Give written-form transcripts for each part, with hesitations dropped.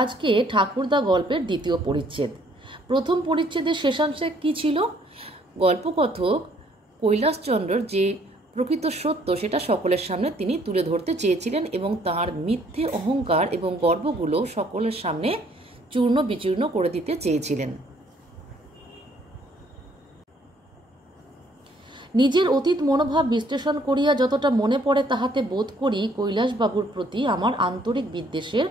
আজকে ঠাকুরদা গল্পের দ্বিতীয় পরিচ্ছেদ। প্রথম পরিচ্ছেদের শেষাংশে কি ছিল? গল্পকথক কৈলাসচন্দ্রর যে প্রকৃত সত্য সেটা সকলের সামনে তিনি তুলে ধরতে চেয়েছিলেন এবং তার মিথ্যে অহংকার এবং গর্বগুলো সকলের সামনে চূর্ণ বিচূর্ণ করে দিতে চেয়েছিলেন। নিজের অতীত মনোভাব বিশ্লেষণ করিয়া যতটা মনে পড়ে তাহাতে বোধ করি কৈলাসবাবুর প্রতি আমার আন্তরিক বিদ্বেষের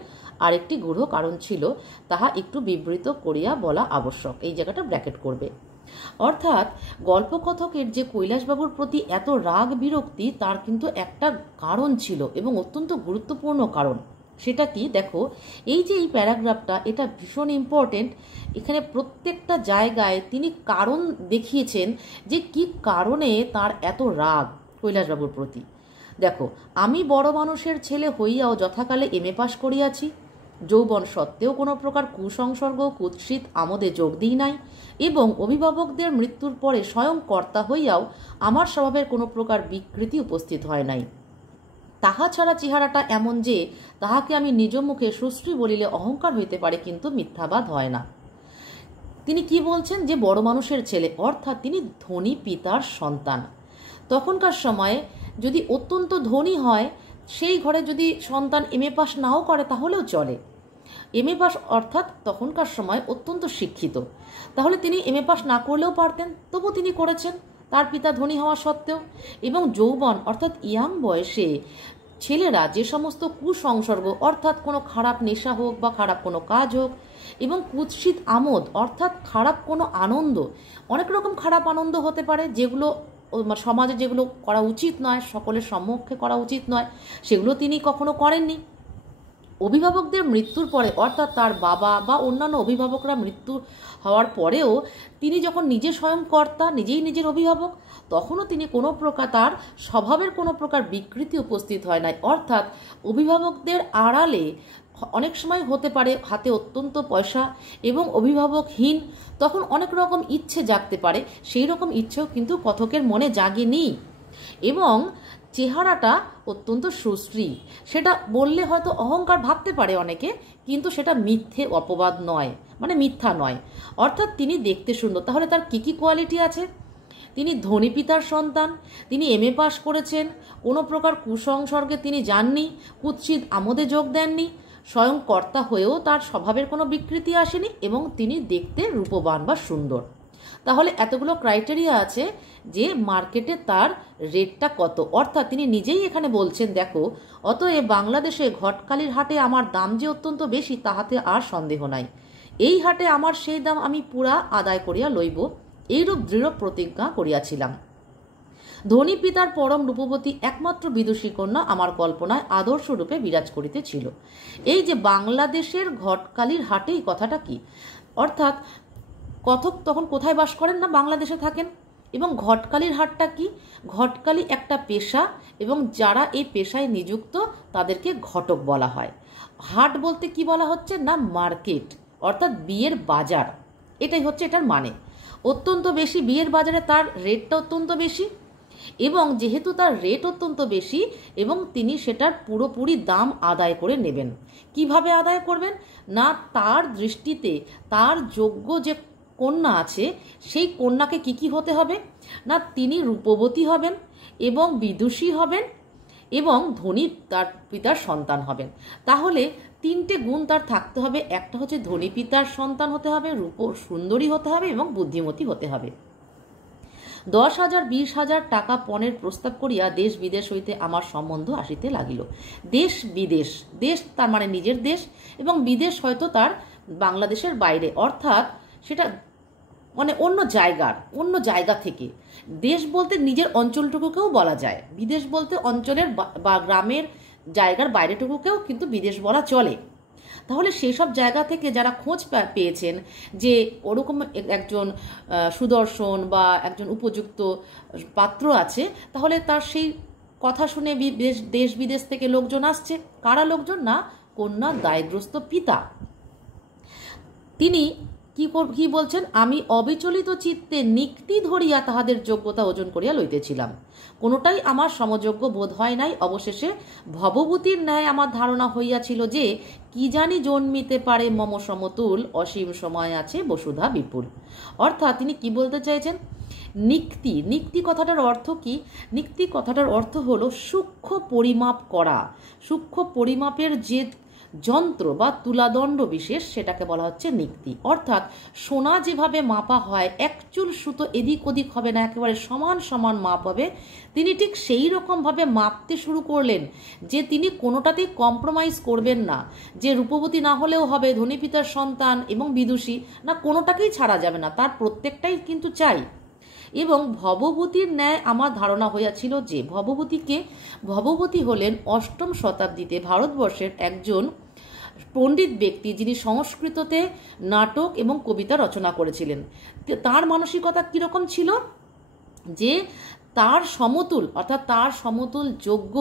আরেকটি গূঢ় কারণ ছিল, তাহা একটু বিবৃত করিয়া বলা আবশ্যক। এই জায়গাটা ব্র্যাকেট করবে। অর্থাৎ গল্পকথকের যে কৈলাসবাবুর প্রতি এত রাগ বিরক্তি, তার কিন্তু একটা কারণ ছিল এবং অত্যন্ত গুরুত্বপূর্ণ কারণ। সেটা কি? দেখো, এই যে এই প্যারাগ্রাফটা, এটা ভীষণ ইম্পর্টেন্ট। এখানে প্রত্যেকটা জায়গায় তিনি কারণ দেখিয়েছেন যে কি কারণে তার এত রাগ কৈলাসবাবুর প্রতি। দেখো, আমি বড় মানুষের ছেলে হইয়াও যথাকালে এমএ পাশ করিয়াছি, যৌবন সত্ত্বেও কোনো প্রকার কুসংসর্গ কুৎসিত আমোদে যোগ দিই নাই এবং অভিভাবকদের মৃত্যুর পরে স্বয়ং কর্তা হইয়াও আমার স্বভাবের কোনো প্রকার বিকৃতি উপস্থিত হয় নাই। তাহা ছাড়া চেহারাটা এমন যে তাহাকে আমি নিজ মুখে সুশ্রী বলিলে অহংকার হইতে পারে, কিন্তু মিথ্যাবাদ হয় না। তিনি কি বলছেন? যে বড় মানুষের ছেলে, অর্থাৎ তিনি ধনী পিতার সন্তান। তখনকার সময়ে যদি অত্যন্ত ধনী হয়, সেই ঘরে যদি সন্তান এমএ পাস নাও করে তাহলেও চলে। এমএ পাস অর্থাৎ তখনকার সময় অত্যন্ত শিক্ষিত, তাহলে তিনি এমএ পাস না করলেও পারতেন, তবু তিনি করেছেন তার পিতা ধনী হওয়া সত্ত্বেও। এবং যৌবন অর্থাৎ ইয়াং বয়সে ছেলেরা যে সমস্ত কুসংসর্গ অর্থাৎ কোনো খারাপ নেশা হোক বা খারাপ কোনো কাজ হোক, এবং কুৎসিত আমোদ অর্থাৎ খারাপ কোনো আনন্দ, অনেক রকম খারাপ আনন্দ হতে পারে যেগুলো সমাজে যেগুলো করা উচিত নয়, সকলের সম্মুখে করা উচিত নয়, সেগুলো তিনি কখনো করেননি। অভিভাবকদের মৃত্যুর পরে অর্থাৎ তার বাবা বা অন্যান্য অভিভাবকরা মৃত্যু হওয়ার পরেও তিনি যখন নিজে স্বয়ং কর্তা, নিজেই নিজের অভিভাবক, তখনও তিনি কোনো প্রকার তার স্বভাবের কোনো প্রকার বিকৃতি উপস্থিত হয় নাই। অর্থাৎ অভিভাবকদের আড়ালে অনেক সময় হতে পারে হাতে অত্যন্ত পয়সা এবং অভিভাবকহীন, তখন অনেক রকম ইচ্ছে জাগতে পারে, সেই রকম ইচ্ছেও কিন্তু কথকের মনে জাগেনি। এবং চেহারাটা অত্যন্ত সুশ্রী, সেটা বললে হয়তো অহংকার ভাবতে পারে অনেকে, কিন্তু সেটা মিথ্যে অপবাদ নয়, মানে মিথ্যা নয়। অর্থাৎ তিনি দেখতে সুন্দর। তাহলে তার কী কী কোয়ালিটি আছে? তিনি ধনী পিতার সন্তান, তিনি এমএ পাস করেছেন, কোনো প্রকার কুসংসর্গে তিনি যাননি, কুৎসিত আমোদে যোগ দেননি, স্বয়ং কর্তা হয়েও তার স্বভাবের কোনো বিকৃতি আসেনি, এবং তিনি দেখতে রূপবান বা সুন্দর। তাহলে এতগুলো ক্রাইটেরিয়া আছে যে মার্কেটে তার রেটটা কত। অর্থাৎ তিনি নিজেই এখানে বলছেন, দেখো, অতএব বাংলাদেশে ঘটকালির হাটে আমার দাম যে অত্যন্ত বেশি তাহাতে আর সন্দেহ নাই। এই হাটে আমার সেই দাম আমি পুরা আদায় করিয়া লইব, এইরূপ দৃঢ় প্রতিজ্ঞা করিয়াছিলাম। ধনী পিতার পরম রূপবতী একমাত্র বিদুষী কন্যা আমার কল্পনায় আদর্শ রূপে বিরাজ করিতেছিল। এই যে বাংলাদেশের ঘটকালির হাটে, এই কথাটা কি? অর্থাৎ কথক তখন কোথায় বাস করেন? না, বাংলাদেশে থাকেন। এবং ঘটকালির হাটটা কি? ঘটকালি একটা পেশা, এবং যারা এই পেশায় নিযুক্ত তাদেরকে ঘটক বলা হয়। হাট বলতে কি বলা হচ্ছে? না, মার্কেট, অর্থাৎ বিয়ের বাজার, এটাই হচ্ছে এটার মানে। অত্যন্ত বেশি বিয়ের বাজারে তার রেটটা অত্যন্ত বেশি, এবং যেহেতু তার রেট অত্যন্ত বেশি এবং তিনি সেটার পুরোপুরি দাম আদায় করে নেবেন। কিভাবে আদায় করবেন? না, তার দৃষ্টিতে তার যোগ্য যে কন্যা আছে সেই কন্যাকে কি কি হতে হবে? না, তিনি রূপবতী হবেন এবং বিদুষী হবেন এবং ধনী তার পিতার সন্তান হবেন। তাহলে তিনটে গুণ তার থাকতে হবে। একটা হচ্ছে ধনী পিতার সন্তান হতে হবে, রূপ সুন্দরী হতে হবে এবং বুদ্ধিমতী হতে হবে। 10,000 20,000 টাকা পণের প্রস্তাব করিয়া দেশ বিদেশ হইতে আমার সম্বন্ধ আসিতে লাগিল। দেশ বিদেশ, দেশ তার মানে নিজের দেশ, এবং বিদেশ হয়তো তার বাংলাদেশের বাইরে, অর্থাৎ সেটা মানে অন্য জায়গা থেকে। দেশ বলতে নিজের অঞ্চলটুকুকেও বলা যায়, বিদেশ বলতে অঞ্চলের বা গ্রামের জায়গার বাইরেটুকুকেও কিন্তু বিদেশ বলা চলে। তাহলে সেই সব জায়গা থেকে যারা খোঁজ পেয়েছেন যে ওরকম একজন সুদর্শন বা একজন উপযুক্ত পাত্র আছে, তাহলে তার সেই কথা শুনে দেশ বিদেশ থেকে লোকজন আসছে। কারা লোকজন? না, কন্যা দায়গ্রস্ত পিতা। তিনি কি বলছেন? আমি অবিচলিত চিত্তে নিক্তি ধরিয়া তাহাদের যোগ্যতা ওজন করিয়া লইতেছিলাম। কোনোটাই আমার সমযোগ্য বোধ হয় নাই। অবশেষে ভবভূতির ন্যায় আমার ধারণা হইয়াছিল যে কি জানি জন্মিতে পারে মম সমতুল, অসীম সময় আছে বসুধা বিপুল। অর্থাৎ তিনি কি বলতে চাইছেন, নিক্তি, নিক্তি কথাটার অর্থ কি? নিক্তি কথাটার অর্থ হলো সূক্ষ্ম পরিমাপ করা। সূক্ষ্ম পরিমাপের যে যন্ত্র বা তুলাদণ্ড বিশেষ, সেটাকে বলা হচ্ছে নিক্তি। অর্থাৎ সোনা যেভাবে মাপা হয়, একচুল সুতো এদিক ওদিক হবে না, একেবারে সমান সমান মাপ হবে, তিনি ঠিক সেই রকমভাবে মাপতে শুরু করলেন যে তিনি কোনোটাতেই কম্প্রোমাইজ করবেন না, যে রূপবতী না হলেও হবে, ধনী পিতার সন্তান এবং বিদুষী, না কোনোটাকেই ছাড়া যাবে না, তার প্রত্যেকটাই কিন্তু চাই। এবং ভবভূতির ন্যায় আমার ধারণা হইয়াছিল যে ভবভূতি হলেন অষ্টম শতাব্দীতে ভারতবর্ষের একজন পণ্ডিত ব্যক্তি, যিনি সংস্কৃততে নাটক এবং কবিতা রচনা করেছিলেন। তার মানসিকতা কীরকম ছিল, যে তার সমতুল, অর্থাৎ তার সমতুল যোগ্য,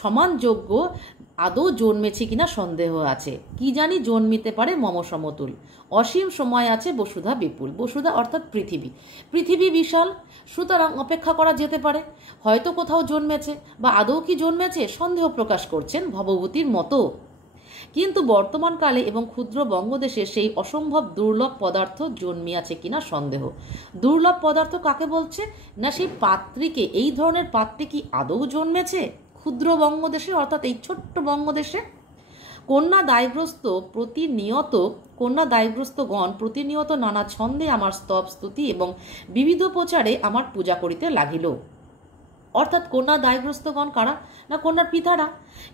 সমান যোগ্য আদৌ জন্মেছে কিনা সন্দেহ আছে। কি জানি জন্মিতে পারে মম সমতুল, অসীম সময় আছে বসুধা বিপুল। বসুধা অর্থাৎ পৃথিবী, পৃথিবী বিশাল, সুতরাং অপেক্ষা করা যেতে পারে, হয়তো কোথাও জন্মেছে, বা আদৌ কি জন্মেছে সন্দেহ প্রকাশ করছেন ভবভূতির মতো। কিন্তু বর্তমানকালে এবং ক্ষুদ্র বঙ্গদেশে সেই অসম্ভব দুর্লভ পদার্থ জন্মিয়াছে কিনা সন্দেহ। দুর্লভ পদার্থ কাকে বলছে না, সেই পাত্রীকে। এই ধরনের পাত্রী কি আদৌ জন্মেছে ক্ষুদ্র বঙ্গদেশে, অর্থাৎ এই ছোট্ট বঙ্গদেশে? কন্যা দায়গ্রস্তগণ প্রতিনিয়ত নানা ছন্দে আমার স্তব স্তুতি এবং বিবিধ প্রচারে আমার পূজা করিতে লাগিল। অর্থাৎ কন্যা দায়গ্রস্তগণ কারা না, কন্যার পিতারা,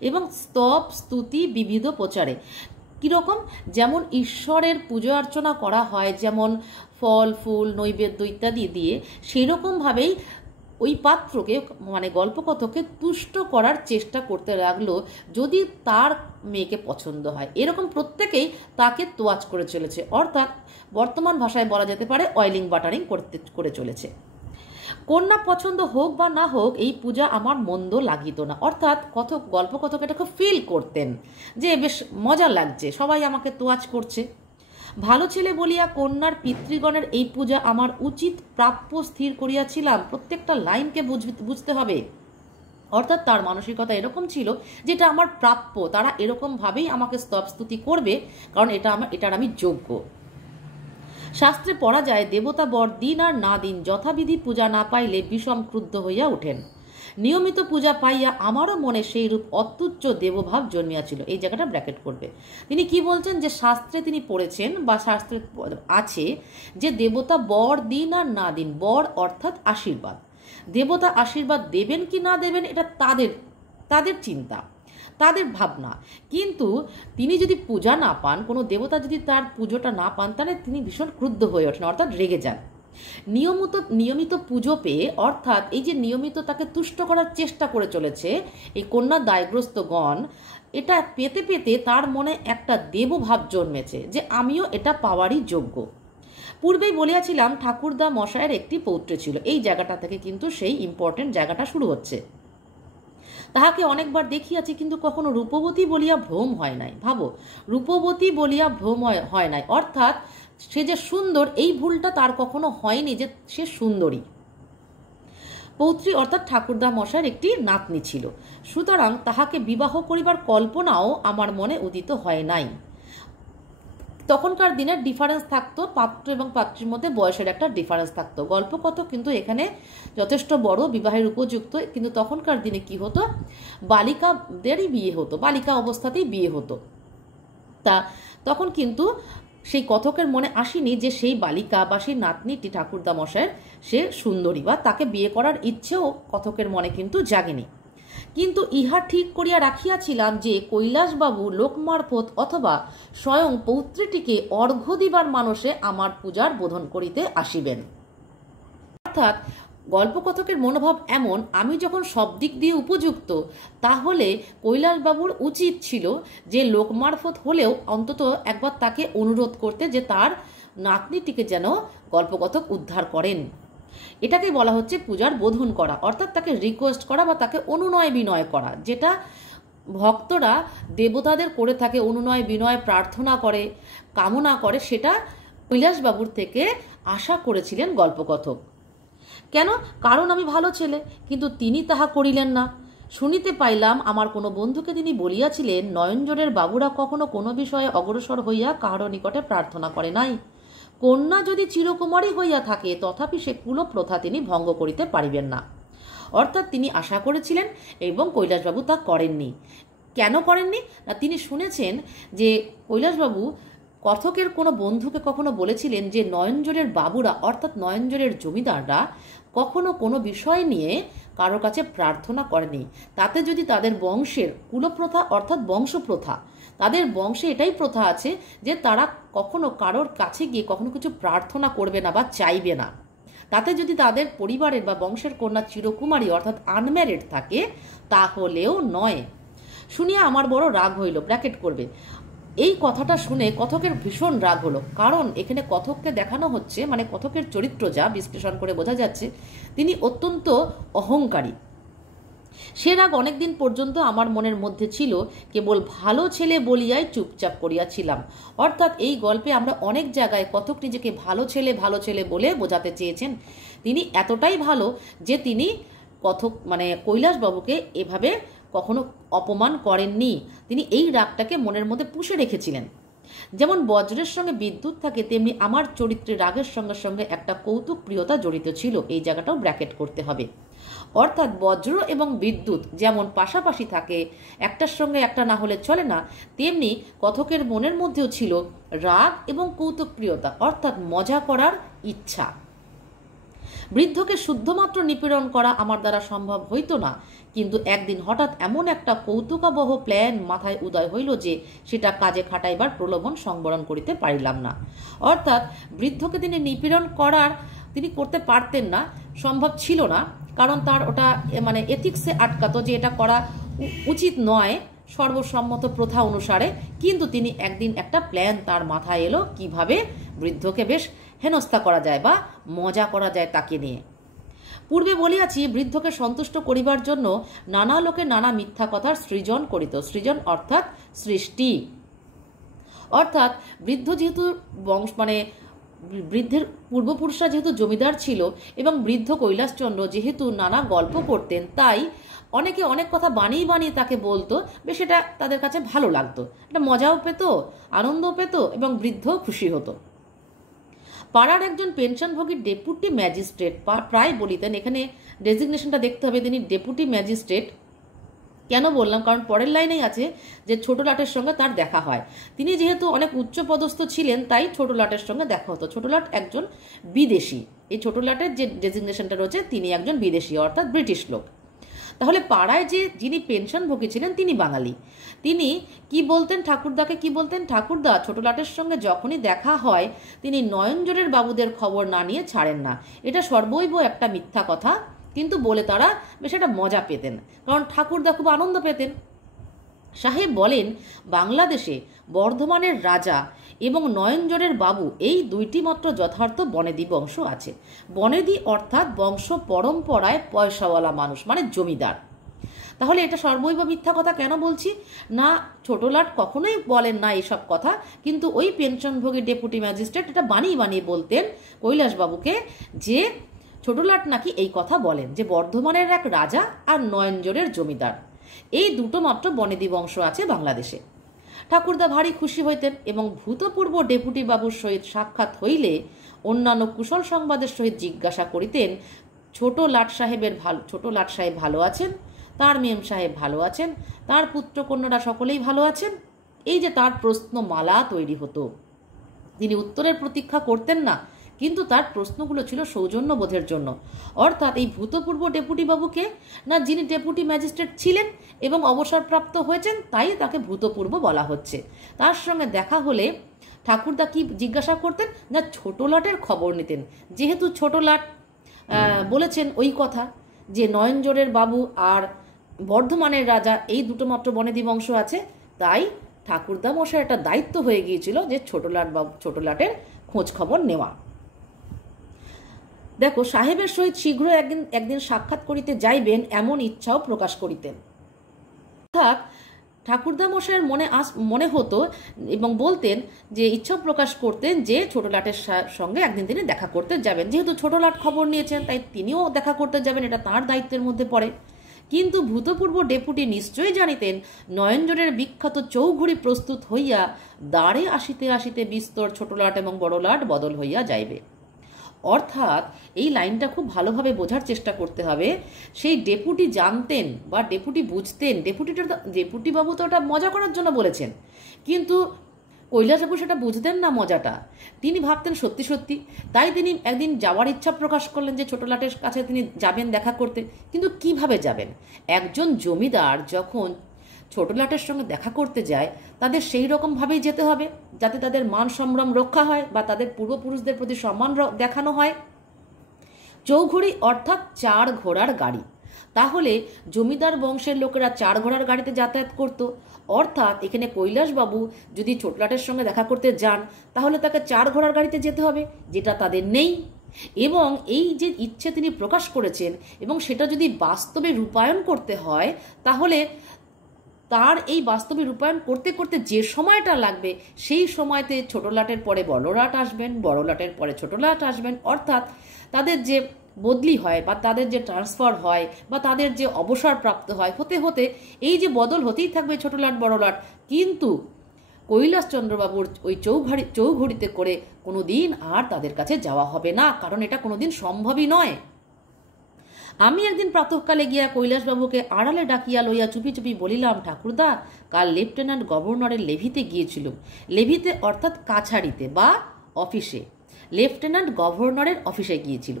এবং স্তব স্তুতি বিবিধ প্রচারে কীরকম, যেমন ঈশ্বরের পূজা অর্চনা করা হয়, যেমন ফল ফুল নৈবেদ্য ইত্যাদি দিয়ে, সেই রকমভাবেই ওই পাত্রকে, মানে গল্পকথকে তুষ্ট করার চেষ্টা করতে লাগলো, যদি তার মেয়েকে পছন্দ হয়। এরকম প্রত্যেকেই তাকে তোয়াজ করে চলেছে, অর্থাৎ বর্তমান ভাষায় বলা যেতে পারে অয়েলিং বাটারিং করে চলেছে। কন্যা পছন্দ হোক বা না হোক, এই পূজা আমার মন্দ লাগিত না। অর্থাৎ গল্পকথক এটাকে ফিল করতেন যে বেশ মজা লাগছে, সবাই আমাকে তোয়াজ করছে। ভালো ছেলে বলিয়া কন্যার পিতৃগণের এই পূজা আমার উচিত প্রাপ্য স্থির করিয়াছিলাম। প্রত্যেকটা লাইনকে বুঝতে হবে। অর্থাৎ তার মানসিকতা এরকম ছিল যেটা আমার প্রাপ্য, তারা এরকমভাবেই আমাকে স্তবস্তুতি করবে, কারণ এটার আমি যোগ্য। শাস্ত্রে পড়া যায়, দেবতা বর দিন আর না দিন যথাবিধি পূজা না পাইলে বিষম ক্রুদ্ধ হইয়া ওঠেন। নিয়মিত পূজা পাইয়া আমারও মনে সেই রূপ অত্যুচ্চ দেবভাব জন্মিয়াছিল। এই জায়গাটা ব্র্যাকেট করবে। তিনি কি বলছেন, যে শাস্ত্রে তিনি পড়েছেন বা শাস্ত্রে আছে যে দেবতা বর দিন আর না দিন, বর অর্থাৎ আশীর্বাদ, দেবতা আশীর্বাদ দেবেন কি না দেবেন এটা তাদের চিন্তা, তাদের ভাবনা। কিন্তু তিনি যদি পূজা না পান, কোনো দেবতা যদি তার পুজোটা না পান, তাহলে তিনি ভীষণ ক্রুদ্ধ হয়ে ওঠেন, অর্থাৎ রেগে যান। নিয়মিত পুজো পেয়ে, অর্থাৎ এই যে নিয়মিত তাকে তুষ্ট করার চেষ্টা করে চলেছে এই কন্যা দায়গ্রস্তগণ, এটা পেতে পেতে তার মনে একটা দেবভাব জন্মেছে যে আমিও এটা পাওয়ারই যোগ্য। পূর্বেই বলিয়াছিলাম ঠাকুরদা মশায়ের একটি পৌত্র ছিল। এই জায়গাটা থেকে কিন্তু সেই ইম্পর্টেন্ট জায়গাটা শুরু হচ্ছে। তাহাকে অনেকবার দেখিয়াছি, কিন্তু কখনো রূপবতী বলিয়া ভ্রম হয় নাই। ভাবো, রূপবতী বলিয়া ভ্রম হয় নাই, অর্থাৎ সে যে সুন্দর, এই ভুলটা তার কখনো হয়নি যে সে সুন্দরী। পৌত্রী অর্থাৎ ঠাকুরদা মশাইয়ের একটি নাতনি ছিল, সুতরাং তাহাকে বিবাহ করিবার কল্পনাও আমার মনে উদিত হয় নাই। তখনকার দিনের ডিফারেন্স থাকতো, পাত্র এবং পাত্রীর মধ্যে বয়সের একটা ডিফারেন্স থাকতো। গল্পকথ কিন্তু এখানে যথেষ্ট বড়, বিবাহের উপযুক্ত। কিন্তু তখনকার দিনে কি হতো, বালিকাদেরই বিয়ে হতো, বালিকা অবস্থাতেই বিয়ে হতো। তা তখন কিন্তু সেই কথকের মনে আসেনি যে সেই বালিকা বা সেই নাতনিটি ঠাকুরদা মশাইয়ের সে সুন্দরী, বা তাকে বিয়ে করার ইচ্ছেও কথকের মনে কিন্তু জাগেনি। কিন্তু ইহা ঠিক করিয়া রাখিয়াছিলাম যে কৈলাসবাবু লোক মারফত অথবা স্বয়ং পৌত্রীটিকে অর্ঘ্য দিবার মানসে আমার পূজার বোধন করিতে আসিবেন। অর্থাৎ গল্পকথকের মনোভাব এমন, আমি যখন সব দিক দিয়ে উপযুক্ত, তাহলে কৈলাসবাবুর উচিত ছিল যে লোক মারফত হলেও অন্তত একবার তাকে অনুরোধ করতে যে তার নাতনিটিকে যেন গল্পকথক উদ্ধার করেন। এটাকে বলা হচ্ছে পূজার বোধন করা, অর্থাৎ তাকে রিকোয়েস্ট করা বা তাকে অনুনয় বিনয় করা, যেটা ভক্তরা দেবতাদের করে থাকে, অনুনয় বিনয় প্রার্থনা করে, কামনা করে, সেটা কৈলাসবাবুর থেকে আশা করেছিলেন গল্পকথক। কেন? কারণ আমি ভালো ছেলে। কিন্তু তিনি তাহা করিলেন না। শুনিতে পাইলাম আমার কোনো বন্ধুকে তিনি বলিয়াছিলেন, নয়নজোড়ের বাবুরা কখনো কোনো বিষয়ে অগ্রসর হইয়া কাহারও নিকটে প্রার্থনা করে নাই। কন্যা যদি চিরকুমারী হইয়া থাকে তথাপি সে কুলপ্রথা তিনি ভঙ্গ করিতে পারিবেন না। অর্থাৎ তিনি আশা করেছিলেন এবং কৈলাসবাবু তা করেননি। কেন করেননি? না, তিনি শুনেছেন যে কৈলাসবাবু কথকের কোনো বন্ধুকে কখনো বলেছিলেন যে নয়নজোড়ের বাবুরা অর্থাৎ নয়নজোড়ের জমিদাররা কখনো কোনো বিষয় নিয়ে কারোর কাছে প্রার্থনা করেনি। তাতে যদি তাদের বংশের কুলপ্রথা অর্থাৎ বংশপ্রথা, তাদের বংশে এটাই প্রথা আছে যে তারা কখনো কারোর কাছে গিয়ে কখনো কিছু প্রার্থনা করবে না বা চাইবে না। তাতে যদি তাদের পরিবারের বা বংশের কন্যা চিরকুমারী অর্থাৎ আনম্যারিড থাকে তাহলেও নয়। শুনিয়া আমার বড় রাগ হইল, ব্র্যাকেট করবে। এই কথাটা শুনে কথকের ভীষণ রাগ হলো, কারণ এখানে কথককে দেখানো হচ্ছে, মানে কথকের চরিত্র যা বিশ্লেষণ করে বোঝা যাচ্ছে তিনি অত্যন্ত অহংকারী। সে রাগ অনেকদিন পর্যন্ত আমার মনের মধ্যে ছিল, কেবল ভালো ছেলে বলিয়াই চুপচাপ করিয়াছিলাম। অর্থাৎ এই গল্পে আমরা অনেক জায়গায় কথক নিজেকে ভালো ছেলে বলে বোঝাতে চেয়েছেন। তিনি এতটাই ভালো যে তিনি কথক মানে কৈলাসবাবুকে এভাবে কখনো অপমান করেননি। তিনি এই রাগটাকে মনের মধ্যে পুষে রেখেছিলেন। যেমন বজ্রের সঙ্গে বিদ্যুৎ থাকে, তেমনি আমার চরিত্রে রাগের সঙ্গে সঙ্গে একটা কৌতুক প্রিয়তা জড়িত ছিল। এই জায়গাটাও ব্র্যাকেট করতে হবে। অর্থাৎ বজ্র এবং বিদ্যুৎ যেমন পাশাপাশি থাকে, একটার সঙ্গে একটা না হলে চলে না, তেমনি কথকের মনের মধ্যেও ছিল রাগ এবং কৌতুক প্রিয়তা অর্থাৎ মজা করার ইচ্ছা। বৃদ্ধকে শুদ্ধমাত্র নিপীড়ন করা আমার দ্বারা সম্ভব হইত না, কিন্তু একদিন হঠাৎ এমন একটা কৌতুকাবহ প্ল্যান মাথায় উদয় হইল যে সেটা কাজে খাটাইবার প্রলোভন সংবরণ করিতে পারিলাম না। অর্থাৎ বৃদ্ধকে তিনি নিপীড়ন তিনি করতে পারতেন না, সম্ভব ছিল না, কারণ তার ওটা মানে এথিক্সে আটকাতো যে এটা করা উচিত নয় সর্বসম্মত প্রথা অনুসারে। কিন্তু তিনি একদিন একটা প্ল্যান তার মাথায় এলো কিভাবে বৃদ্ধকে বেশ হেনস্থা করা যায় বা মজা করা যায় তাকে নিয়ে। পূর্বে বলিয়াছি, বৃদ্ধকে সন্তুষ্ট করিবার জন্য নানা লোকে নানা মিথ্যা কথার সৃজন করিত। সৃজন অর্থাৎ সৃষ্টি। অর্থাৎ বৃদ্ধ যেহেতু বৃদ্ধের পূর্বপুরুষরা যেহেতু জমিদার ছিল এবং বৃদ্ধ কৈলাসচন্দ্র যেহেতু নানা গল্প করতেন, তাই অনেকে অনেক কথা বানিয়ে তাকে বলতো, বেশ এটা তাদের কাছে ভালো লাগতো, এটা মজাও পেত, আনন্দও পেত এবং বৃদ্ধও খুশি হতো। পাড়ার একজন পেনশনভোগী ডেপুটি ম্যাজিস্ট্রেট প্রায় বলিতেন, এখানে ডেজিগনেশনটা দেখতে হবে, তিনি ডেপুটি ম্যাজিস্ট্রেট। কেন বললাম? কারণ পরের লাইনেই আছে যে ছোট লাটের সঙ্গে তার দেখা হয়। তিনি যেহেতু অনেক উচ্চপদস্থ ছিলেন তাই ছোট লাটের সঙ্গে দেখা হতো। ছোট লাট একজন বিদেশি। এই ছোট লাটের যে ডেজিগনেশনটা রয়েছে তিনি একজন বিদেশি অর্থাৎ ব্রিটিশ লোক। তাহলে পাড়ায় যিনি পেনশনভোগী ছিলেন তিনি বাঙালি। তিনি কি বলতেন ঠাকুরদাকে? কি বলতেন? ঠাকুরদা ছোট লাটের সঙ্গে যখনই দেখা হয় তিনি নয়নজোড়ের বাবুদের খবর না নিয়ে ছাড়েন না। এটা সর্বৈব একটা মিথ্যা কথা, কিন্তু বলে তারা বেশ একটা মজা পেতেন, কারণ ঠাকুরদা খুব আনন্দ পেতেন। সাহেব বলেন, বাংলাদেশে বর্ধমানের রাজা এবং নয়নজোড়ের বাবু এই দুইটি মাত্র যথার্থ বনেদি বংশ আছে। বনেদি অর্থাৎ বংশ পরম্পরায় পয়সাওয়ালা মানুষ, মানে জমিদার। তাহলে এটা সর্বৈব মিথ্যা কথা কেন বলছি না? ছোটলাট কখনোই বলেন না এইসব কথা, কিন্তু ওই পেনশনভোগী ডেপুটি ম্যাজিস্ট্রেট এটা বানিয়ে বলতেন কৈলাসবাবুকে যে ছোটলাট নাকি এই কথা বলেন যে বর্ধমানের এক রাজা আর নয়নজোড়ের জমিদার এই দুটো মাত্র বনেদি বংশ আছে বাংলাদেশে। ঠাকুরদা ভারী খুশি হইতেন এবং ভূতপূর্ব ডেপুটি বাবুর সহিত সাক্ষাৎ হইলে অন্যান্য কুশল সংবাদের সহিত জিজ্ঞাসা করিতেন, ছোট লাট সাহেব ভালো আছেন? তার মেম সাহেব ভালো আছেন? তার পুত্রকন্যারা সকলেই ভালো আছেন? এই যে তার প্রশ্নমালা তৈরি হতো। তিনি উত্তরের প্রতীক্ষা করতেন না, কিন্তু তার প্রশ্নগুলো ছিল সৌজন্যবোধের জন্য। অর্থাৎ এই ভূতপূর্ব ডেপুটি বাবুকে না, যিনি ডেপুটি ম্যাজিস্ট্রেট ছিলেন এবং অবসরপ্রাপ্ত হয়েছেন তাই তাকে ভূতপূর্ব বলা হচ্ছে। তার সঙ্গে দেখা হলে ঠাকুরদা কি জিজ্ঞাসা করতেন না, ছোট লাটের খবর নিতেন। যেহেতু ছোট লাট বলেছেন ওই কথা যে নয়নজোড়ের বাবু আর বর্ধমানের রাজা এই দুটো মাত্র বনেদি বংশ আছে, তাই ঠাকুরদা মশাই একটা দায়িত্ব হয়ে গিয়েছিল যে ছোট লাটের খোঁজ খবর নেওয়া। দেখো, সাহেবের সহিত শীঘ্র একদিন সাক্ষাৎ করিতে যাইবেন এমন ইচ্ছাও প্রকাশ করিতেন। অর্থাৎ ঠাকুরদা মশাইয়ের মনে হতো এবং বলতেন যে ইচ্ছা প্রকাশ করতেন যে ছোট লাটের সঙ্গে একদিন তিনি দেখা করতে যাবেন। যেহেতু ছোট লাট খবর নিয়েছেন তাই তিনিও দেখা করতে যাবেন, এটা তাঁর দায়িত্বের মধ্যে পড়ে। কিন্তু ভূতপূর্ব ডেপুটি নিশ্চয়ই জানিতেন নয়নজোড়ের বিখ্যাত চৌঘড়ি প্রস্তুত হইয়া দ্বারে আসিতে আসিতে বিস্তর ছোট লাট এবং বড় লাট বদল হইয়া যাইবে। অর্থাৎ এই লাইনটা খুব ভালোভাবে বোঝার চেষ্টা করতে হবে। সেই ডেপুটি জানতেন বা ডেপুটি বুঝতেন, ডেপুটি বাবু তো ওটা মজা করার জন্য বলেছেন, কিন্তু কৈলাসবাবু সেটা বুঝতেন না মজাটা। তিনি ভাবতেন সত্যি সত্যি, তাই তিনি একদিন যাওয়ার ইচ্ছা প্রকাশ করলেন যে ছোট লাটের কাছে তিনি যাবেন দেখা করতে। কিন্তু কিভাবে যাবেন? একজন জমিদার যখন ছোট লাটের সঙ্গে দেখা করতে যায় তাদের সেই রকমভাবেই যেতে হবে যাতে তাদের মান সম্ভ্রম রক্ষা হয় বা তাদের পূর্বপুরুষদের প্রতি সম্মান দেখানো হয়। চৌঘড়ি অর্থাৎ 4 ঘোড়ার গাড়ি। তাহলে জমিদার বংশের লোকেরা 4 ঘোড়ার গাড়িতে যাতায়াত করত। অর্থাৎ এখানে কৈলাসবাবু যদি ছোট লাটের সঙ্গে দেখা করতে যান তাহলে তাকে 4 ঘোড়ার গাড়িতে যেতে হবে, যেটা তাদের নেই। এবং এই যে ইচ্ছে তিনি প্রকাশ করেছেন এবং সেটা যদি বাস্তবে রূপায়ণ করতে হয় তাহলে তার এই বাস্তবে রূপায়ণ করতে করতে যে সময়টা লাগবে সেই সময়তে ছোট লাটের পরে বড় লাট আসবেন, বড় লাটের পরে ছোট লাট আসবেন। অর্থাৎ তাদের যে বদলি হয় বা তাদের যে ট্রান্সফার হয় বা তাদের যে অবসর প্রাপ্ত হয় হতে হতে এই যে বদল হতেই থাকবে ছোট লাট বড় লাট। কিন্তু কৈলাসচন্দ্রবাবুর ওই চৌঘড়িতে করে কোনো দিন আর তাদের কাছে যাওয়া হবে না, কারণ এটা কোনোদিন সম্ভবই নয়। আমি একদিন প্রাতঃকালে গিয়া কৈলাসবাবুকে আড়ালে ডাকিয়া লইয়া চুপি চুপি বলিলাম, ঠাকুরদা, কাল লেফটেন্যান্ট গভর্নরের লেভিতে গিয়েছিল। লেভিতে অর্থাৎ কাছারিতে বা অফিসে, লেফটেন্যান্ট গভর্নরের অফিসে গিয়েছিল।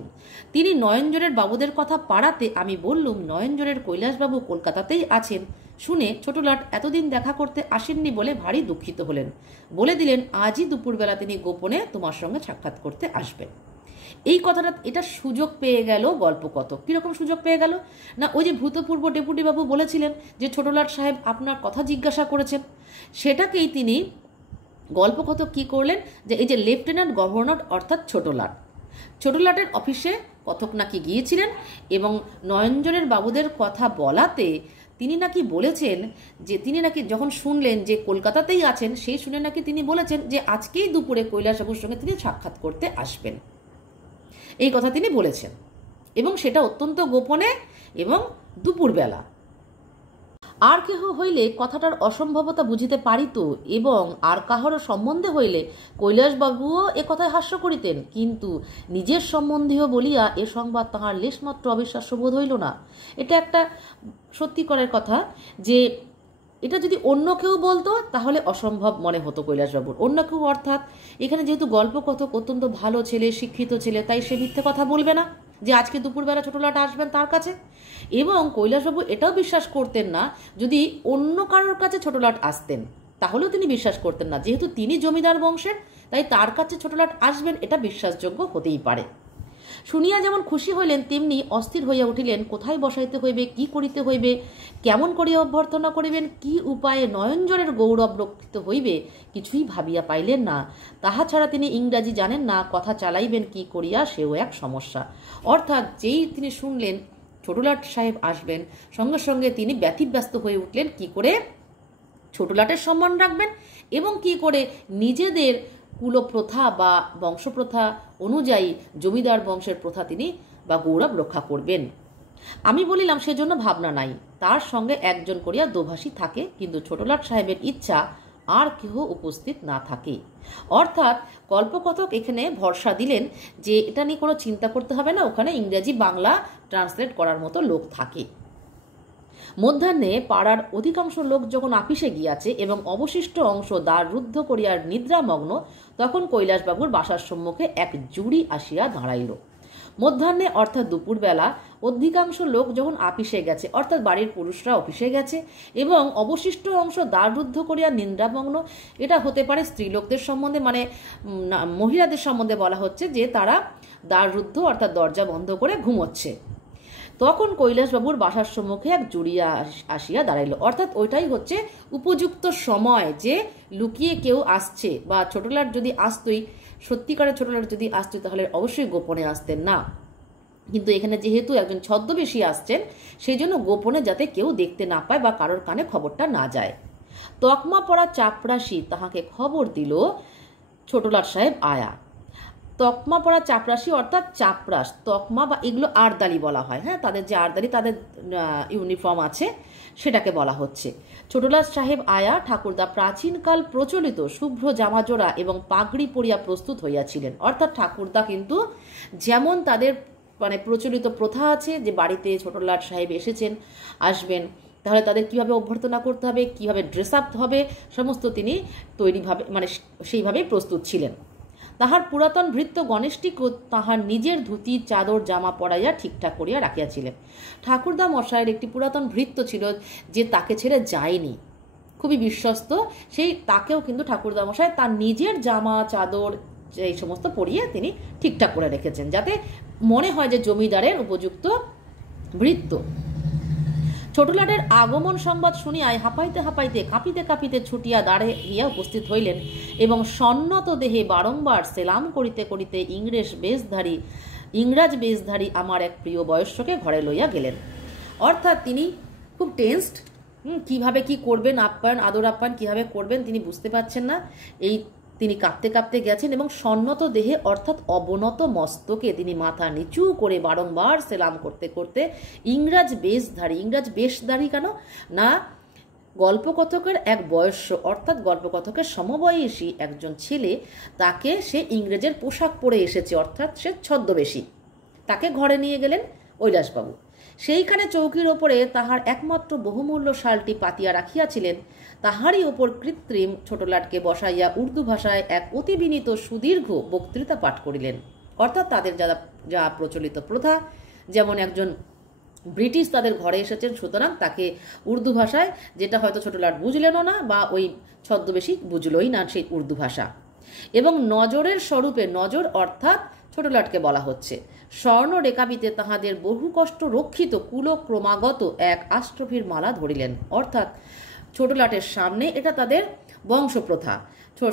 তিনি নয়নজোড়ের বাবুদের কথা পাড়াতে আমি বললুম, নয়নজোড়ের কৈলাসবাবু কলকাতাতেই আছেন। শুনে ছোট লাট এতদিন দেখা করতে আসেননি বলে ভারী দুঃখিত হলেন। বলে দিলেন আজই দুপুরবেলা তিনি গোপনে তোমার সঙ্গে সাক্ষাৎ করতে আসবেন। এই কথাটা, এটা সুযোগ পেয়ে গেল গল্পকথক। কিরকম সুযোগ পেয়ে গেল না, ওই যে ভূতপূর্ব ডেপুটি বাবু বলেছিলেন যে ছোটলাট সাহেব আপনার কথা জিজ্ঞাসা করেছেন, সেটাকেই তিনি গল্পকথক কি করলেন যে এই যে লেফটেন্যান্ট গভর্নর অর্থাৎ ছোট লাটের অফিসে কথক নাকি গিয়েছিলেন এবং নয়নজোড়ের বাবুদের কথা বলাতে তিনি নাকি বলেছেন যে তিনি নাকি যখন শুনলেন যে কলকাতাতেই আছেন সেই শুনে নাকি তিনি বলেছেন যে আজকেই দুপুরে কৈলাসবাবুর সঙ্গে তিনি সাক্ষাৎ করতে আসবেন। এই কথা তিনি বলেছেন এবং সেটা অত্যন্ত গোপনে এবং দুপুরবেলা। আর কেহ হইলে কথাটার অসম্ভবতা বুঝিতে পারিত এবং আর কাহারও সম্বন্ধে হইলে কৈলাসবাবুও এ কথায় হাস্য করিতেন, কিন্তু নিজের সম্বন্ধীয় বলিয়া এ সংবাদ তাহার লেশমাত্র অবিশ্বাস্য বোধ হইল না। এটা একটা সত্যিকারের কথা যে এটা যদি অন্য কেউ বলতো তাহলে অসম্ভব মনে হতো কৈলাসবাবুর। অন্য কেউ অর্থাৎ এখানে যেহেতু গল্পকথক অত্যন্ত ভালো ছেলে, শিক্ষিত ছেলে, তাই সে মিথ্যে কথা বলবে না যে আজকে দুপুরবেলা ছোটলাট আসবেন তার কাছে। এবং কৈলাসবাবু এটাও বিশ্বাস করতেন না যদি অন্য কারোর কাছে ছোটলাট আসতেন, তাহলেও তিনি বিশ্বাস করতেন না। যেহেতু তিনি জমিদার বংশের তাই তার কাছে ছোটলাট আসবেন এটা বিশ্বাসযোগ্য হতেই পারে। শুনিয়া যেমন খুশি হইলেন তেমনি অস্থির হইয়া উঠিলেন। কোথায় বসাইতে হইবে, কি করিতে হইবে, কেমন করিয়া অভ্যর্থনা করিবেন, কি উপায়ে নয়নজোড়ের গৌরব রক্ষিত হইবে কিছুই ভাবিয়া পাইলেন না। তাহা ছাড়া তিনি ইংরাজি জানেন না, কথা চালাইবেন কি করিয়া সেও এক সমস্যা। অর্থাৎ যেই তিনি শুনলেন ছোটলাট সাহেব আসবেন সঙ্গে সঙ্গে তিনি ব্যতিব্যস্ত হয়ে উঠলেন কি করে ছোটলাটের সম্মান রাখবেন এবং কি করে নিজেদের কুলপ্রথা বা বংশপ্রথা অনুযায়ী জমিদার বংশের প্রথা তিনি বা গৌরব রক্ষা করবেন। আমি বলিলাম সেজন্য ভাবনা নাই, তার সঙ্গে একজন করিয়া দোভাষী থাকে, কিন্তু ছোটলাট সাহেবের ইচ্ছা আর কেহ উপস্থিত না থাকে। অর্থাৎ গল্পকথক এখানে ভরসা দিলেন যে এটা নিয়ে কোনো চিন্তা করতে হবে না, ওখানে ইংরেজি বাংলা ট্রান্সলেট করার মতো লোক থাকে। মধ্যাহ্নে পাড়ার অধিকাংশ লোক যখন আপিসে গিয়াছে এবং অবশিষ্ট অংশ দ্বার রুদ্ধ করিয়ার নিদ্রামগ্ন, তখন কৈলাসবাবুর বাসার সম্মুখে এক জুড়ি আসিয়া দাঁড়াইল। মধ্যাহ্নে অর্থাৎ দুপুরবেলা অধিকাংশ লোক যখন আপিসে গেছে, অর্থাৎ বাড়ির পুরুষরা অফিসে গেছে এবং অবশিষ্ট অংশ দ্বার রুদ্ধ করিয়া নিদ্রামগ্ন, এটা হতে পারে স্ত্রীলোকদের সম্বন্ধে, মানে মহিলাদের সম্বন্ধে বলা হচ্ছে যে তারা দ্বার রুদ্ধ অর্থাৎ দরজা বন্ধ করে ঘুমোচ্ছে। তখন কৈলাসবাবুর বাসার সম্মুখে এক জুড়িয়া আসিয়া দাঁড়াইল। অর্থাৎ ওইটাই হচ্ছে উপযুক্ত সময় যে লুকিয়ে কেউ আসছে, বা ছোটলাট যদি আসতোই, সত্যিকারের ছোটলাট যদি আসতোই তাহলে অবশ্যই গোপনে আসতেন না, কিন্তু এখানে যেহেতু একজন ছদ্মবেশী আসছেন সেই জন্য গোপনে যাতে কেউ দেখতে না পায় বা কারোর কানে খবরটা না যায়। তকমা পড়া চাপরাশি তাহাকে খবর দিল ছোটলাট সাহেব আয়া। তকমা পড়া চাপরাশি অর্থাৎ চাপরাস, তকমা বা এগুলো আরদালি বলা হয়, হ্যাঁ, তাদের যে আরদালি, তাদের ইউনিফর্ম আছে, সেটাকে বলা হচ্ছে। ছোটলাট সাহেব আয়া ঠাকুরদা প্রাচীনকাল প্রচলিত শুভ্র জামাজোড়া এবং পাগড়ি পরিয়া প্রস্তুত হইয়াছিলেন। অর্থাৎ ঠাকুরদা কিন্তু যেমন তাদের মানে প্রচলিত প্রথা আছে যে বাড়িতে ছোটলাট সাহেব আসবেন, তাহলে তাদের কিভাবে অভ্যর্থনা করতে হবে, কিভাবে ড্রেস আপ হবে, সমস্ত তিনি তৈরিভাবে মানে সেইভাবেই প্রস্তুত ছিলেন। তাহার পুরাতন ভৃত্য গণেশটিকেও তাহার নিজের ধুতি চাদর জামা পরাইয়া ঠিকঠাক করিয়া রাখিয়াছিলেন। ঠাকুরদা মশাইয়ের একটি পুরাতন ভৃত্য ছিল যে তাকে ছেড়ে যায়নি, খুবই বিশ্বস্ত, সেই তাকেও কিন্তু ঠাকুরদা মশাই তার নিজের জামা চাদর এই সমস্ত পরিয়ে তিনি ঠিকঠাক করে রেখেছেন, যাতে মনে হয় যে জমিদারের উপযুক্ত ভৃত্য। ছোটলাটের আগমন সংবাদ শুনিয়ায় হাঁপাইতে হাঁপাইতে কাঁপিতে কাঁপিতে ছুটিয়া দাঁড়ে গিয়া উপস্থিত হইলেন এবং সন্নত দেহে বারংবার সেলাম করিতে করিতে ইংরাজ বেশধারী আমার এক প্রিয় বয়স্যকে ঘরে লইয়া গেলেন। অর্থাৎ তিনি খুব টেন্সড, কিভাবে কি করবেন, আপ্যায়ন আদর আপ্যায়ন কিভাবে করবেন তিনি বুঝতে পারছেন না। তিনি কাঁপতে কাঁপতে গেছেন এবং সন্নত দেহে অর্থাৎ অবনত মস্তকে তিনি মাথা নিচু করে বারংবার সেলাম করতে করতে ইংরাজ বেশধারী কেন না, গল্পকথকের এক বয়স্য অর্থাৎ গল্পকথকের সমবয়সী একজন ছেলে, তাকে সে ইংরেজের পোশাক পরে এসেছে, অর্থাৎ সে ছদ্মবেশী, তাকে ঘরে নিয়ে গেলেন কৈলাসবাবু। সেইখানে চৌকির ওপরে তাহার একমাত্র বহুমূল্য শালটি পাতিয়া রাখিয়াছিলেন, তাহারই ওপর কৃত্রিম ছোটলাটকে বসাইয়া উর্দু ভাষায় এক অতি বিনীত সুদীর্ঘ বক্তৃতা পাঠ করিলেন। অর্থাৎ তাদের যা প্রচলিত প্রথা, যেমন একজন ব্রিটিশ তাদের ঘরে এসেছেন, সুতরাং তাকে উর্দু ভাষায়, যেটা হয়তো ছোটলাট বুঝলেনও না বা ওই ছদ্মবেশী বুঝলই না সেই উর্দু ভাষা, এবং নজরের স্বরূপে, নজর অর্থাৎ ছোটলাটকে বলা হচ্ছে, স্বর্ণ রেকাবিতে তাহাদের বহু কষ্ট রক্ষিত কুলক্রমাগত এক আষ্ট্রভীর মালা ধরিলেন। অর্থাৎ ছোটলাটের সামনে, এটা তাদের বংশপ্রথা,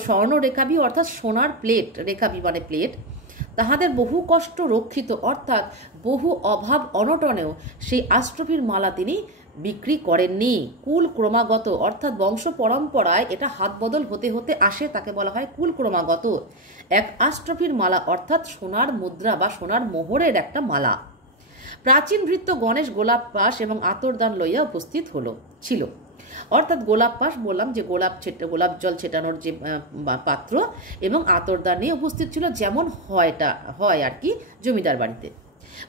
স্বর্ণ রেকাবি অর্থাৎ সোনার প্লেট, রেকাবি মানে প্লেট, তাহাদের বহু কষ্ট রক্ষিত অর্থাৎ বহু অভাব অনটনেও সেই আষ্ট্রভীর মালা তিনি বিক্রি করেননি। কুল ক্রমাগত অর্থাৎ বংশ পরম্পরায় এটা হাত বদল হতে হতে আসে, তাকে বলা হয় কুল ক্রমাগত এক আষ্ট্রভীর মালা, অর্থাৎ সোনার মুদ্রা বা সোনার মোহরের একটা মালা। প্রাচীন ভৃত্য গণেশ গোলাপ পাশ এবং আতরদান লইয়া উপস্থিত ছিল। অর্থাৎ গোলাপ পাশ বললাম যে গোলাপ জল ছেটানোর যে পাত্র, এবং আতরদান নিয়ে উপস্থিত ছিল, যেমন হয় আর কি জমিদার বাড়িতে।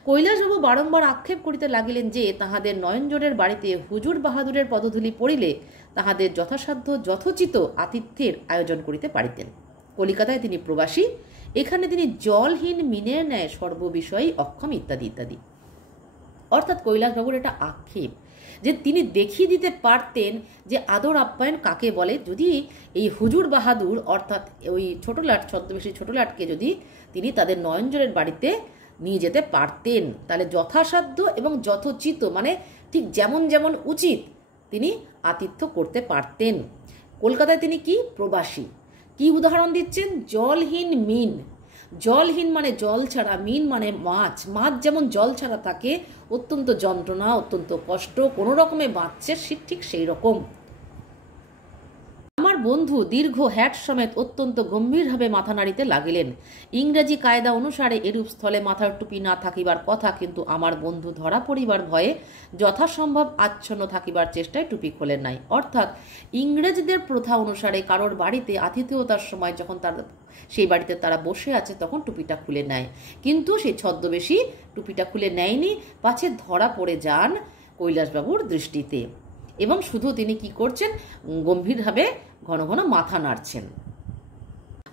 কৈলাসবাবু বারংবার আক্ষেপ করিতে লাগিলেন যে তাহাদের নয়নজোড়ের বাড়িতে হুজুর বাহাদুরের পদধূলি পড়িলে তাহাদের যথাসাধ্য যথোচিত আতিথ্যের আয়োজন করিতে পারিতেন। কলিকাতায় তিনি প্রবাসী, এখানে তিনি জলহীন মিনের ন্যায় সর্ববিষয়েই অক্ষম ইত্যাদি ইত্যাদি। অর্থাৎ কৈলাসবাবুর এটা আক্ষেপ যে তিনি দেখিয়ে দিতে পারতেন যে আদর আপ্যায়ন কাকে বলে, যদি এই হুজুর বাহাদুর অর্থাৎ ওই ছোটলাট, ছদ্মবেশী ছোটলাটকে যদি তিনি তাদের নয়নজোড়ের বাড়িতে নিয়ে যেতে পারতেন, তাহলে যথাসাধ্য এবং যথোচিত মানে ঠিক যেমন যেমন উচিত তিনি আতিথ্য করতে পারতেন। কলকাতায় তিনি কি প্রবাসী, কি উদাহরণ দিচ্ছেন, জলহীন মিন, জলহীন মানে জল ছাড়া, মিন মানে মাছ, মাছ যেমন জল ছাড়া থাকে, অত্যন্ত যন্ত্রণা, অত্যন্ত কষ্ট, কোনো রকমে বাঁচছে, ঠিক সেই রকম। আমার বন্ধু দীর্ঘ হ্যাট সমেত অত্যন্ত গম্ভীরভাবে মাথা নাড়িতে লাগিলেন। ইংরেজি কায়দা অনুসারে এরূপ স্থলে মাথার টুপি না থাকিবার কথা, কিন্তু আমার বন্ধু ধরা পড়িবার ভয়ে যথাসম্ভব আচ্ছন্ন থাকিবার চেষ্টায় টুপি খোলেন নাই। অর্থাৎ ইংরেজদের প্রথা অনুসারে কারোর বাড়িতে আতিথেয়তার সময় যখন সেই বাড়িতে তারা বসে আছে তখন টুপিটা খুলে নেয়, কিন্তু সেই ছদ্মবেশী টুপিটা খুলে নেয়নি, পাছে ধরা পড়ে যান কৈলাসবাবুর দৃষ্টিতে, এবং শুধু তিনি কি করছেন, গম্ভীরভাবে ঘন ঘন মাথা নাড়ছেন।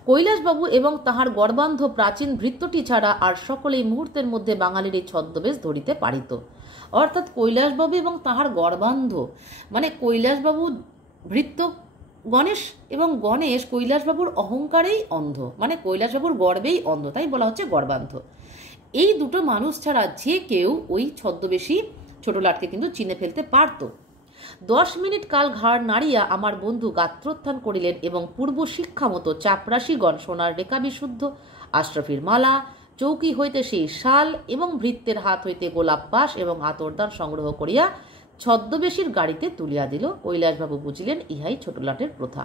কৈলাসবাবু এবং তাহার গর্বান্ধ প্রাচীন ভৃত্যটি ছাড়া আর সকলেই মুহূর্তের মধ্যে বাঙালির এই ছদ্মবেশ ধরিতে পারিত। অর্থাৎ কৈলাসবাবু এবং তাহার গর্বান্ধ মানে কৈলাসবাবু ভৃত্য গণেশ, এবং গণেশ কৈলাসবাবুর অহংকারেই অন্ধ, মানে কৈলাসবাবুর গর্বেই অন্ধ, তাই বলা হচ্ছে গর্বান্ধ। এই দুটো মানুষ ছাড়া যে কেউ ওই ছদ্মবেশী ছোটলাটকে কিন্তু চিনে ফেলতে পারত। 10 মিনিট কাল ঘাড় নাড়িয়া আমার বন্ধু গাত্রোত্থান করিলেন এবং পূর্ব শিক্ষা মতো চাপরাশিগণ সোনার রেখা বিশুদ্ধ আশরাফির মালা, চৌকি হইতে সেই শাল এবং ভৃত্যের হাত হইতে গোলাপ পাশ এবং আতরদান সংগ্রহ করিয়া ছদ্মবেশীর গাড়িতে তুলিয়া দিল। কৈলাসবাবু বুঝিলেন ইহাই ছোটলাটের প্রথা।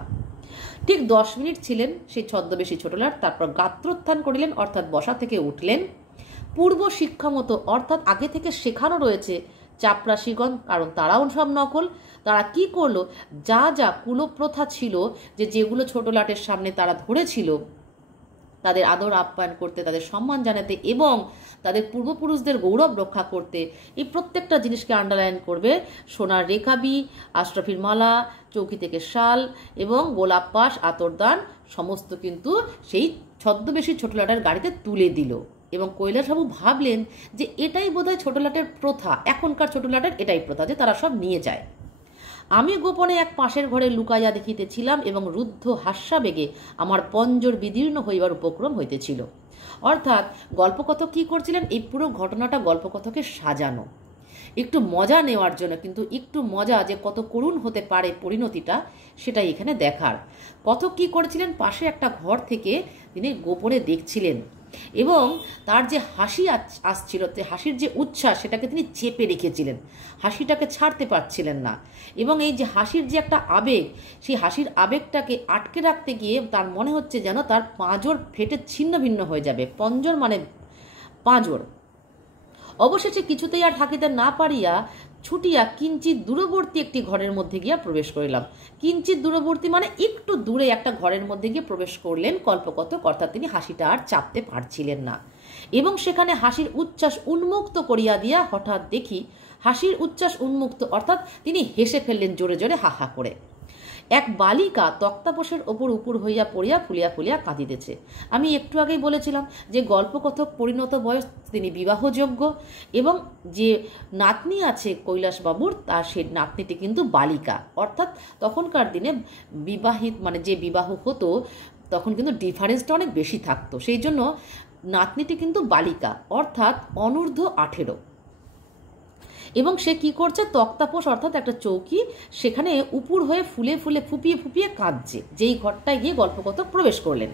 ঠিক 10 মিনিট ছিলেন সেই ছদ্মবেশী ছোটলাট, তারপর গাত্রোত্থান করিলেন, অর্থাৎ বসা থেকে উঠলেন। পূর্ব শিক্ষা মতো, অর্থাৎ আগে থেকে শেখানো রয়েছে চাপরাশিগণ, কারণ তারাও সব নকল। তারা কি করলো, যা যা কুলপ্রথা ছিল, যেগুলো ছোটলাটের সামনে তারা ধরেছিল, তাদের আদর আপ্যায়ন করতে, তাদের সম্মান জানাতে এবং তাদের পূর্বপুরুষদের গৌরব রক্ষা করতে, এই প্রত্যেকটা জিনিসকে আন্ডারলাইন করবে। সোনার রেখাবি, আশরাফির মালা, চৌকি থেকে শাল এবং গোলাপ পাশ, আতরদান সমস্ত কিন্তু সেই ছদ্মবেশী ছোটলাটের গাড়িতে তুলে দিল। এবং কৈলাসবাবু ভাবলেন যে এটাই বোধহয় ছোটলাটের প্রথা, এখনকার ছোটলাটের এটাই প্রথা যে তারা সব নিয়ে যায়। আমি গোপনে এক পাশের ঘরে লুকাইয়া দেখিতেছিলাম এবং রুদ্ধ হাস্যাবেগে আমার পঞ্জর বিদীর্ণ হইবার উপক্রম হইতেছিল। অর্থাৎ গল্পকথক কি করছিলেন, এই পুরো ঘটনাটা গল্পকথকে সাজানো একটু মজা নেওয়ার জন্য, কিন্তু একটু মজা যে কত করুণ হতে পারে পরিণতিটা, সেটাই এখানে দেখার। কথক কি করেছিলেন, পাশে একটা ঘর থেকে তিনি গোপনে দেখছিলেন এবং তার যে হাসি আসছিল, হাসির যে উচ্ছ্বাস, সেটাকে তিনি চেপে রেখেছিলেন, হাসিটাকে ছাড়তে পারছিলেন না। এবং এই যে হাসির যে একটা আবেগ, সেই হাসির আবেগটাকে আটকে রাখতে গিয়ে তার মনে হচ্ছে যেন তার পাঁজর ফেটে ছিন্ন ভিন্ন হয়ে যাবে। পঞ্জর মানে পাঁজর। অবশেষে কিছুতেই আর থাকিতে না পারিয়া ছুটিয়া কিঞ্চিত দূরবর্তী একটি ঘরের মধ্যে গিয়া প্রবেশ করিলাম। কিঞ্চিত দূরবর্তী মানে একটু দূরে একটা ঘরের মধ্যে গিয়ে প্রবেশ করলেন কল্পকথক, অর্থাৎ তিনি হাসিটা আর চাপতে পারছিলেন না। এবং সেখানে হাসির উচ্ছ্বাস উন্মুক্ত করিয়া দিয়া হঠাৎ দেখি, হাসির উচ্ছ্বাস উন্মুক্ত অর্থাৎ তিনি হেসে ফেললেন জোরে জোরে হা হা করে। এক বালিকা তক্তাপোষের ওপর উপর হইয়া পড়িয়া ফুলিয়া ফুলিয়া কাঁদিতেছে। আমি একটু আগেই বলেছিলাম যে গল্পকথক পরিণত বয়স, তিনি বিবাহযোগ্য এবং যে নাতনি আছে কৈলাসবাবুর, তার সেই নাতনিটি কিন্তু বালিকা। অর্থাৎ তখনকার দিনে বিবাহিত মানে যে বিবাহ হতো তখন কিন্তু ডিফারেন্সটা অনেক বেশি থাকতো, সেই জন্য নাতনিটি কিন্তু বালিকা, অর্থাৎ অনূর্ধ্ব 18। এবং সে কি করছে, তক্তাপোষ অর্থাৎ একটা চৌকি, সেখানে উপুর হয়ে ফুলে ফুলে ফুপিয়ে ফুপিয়ে কাঁদছে। যেই ঘরটায় গিয়ে গল্পকথক প্রবেশ করলেন,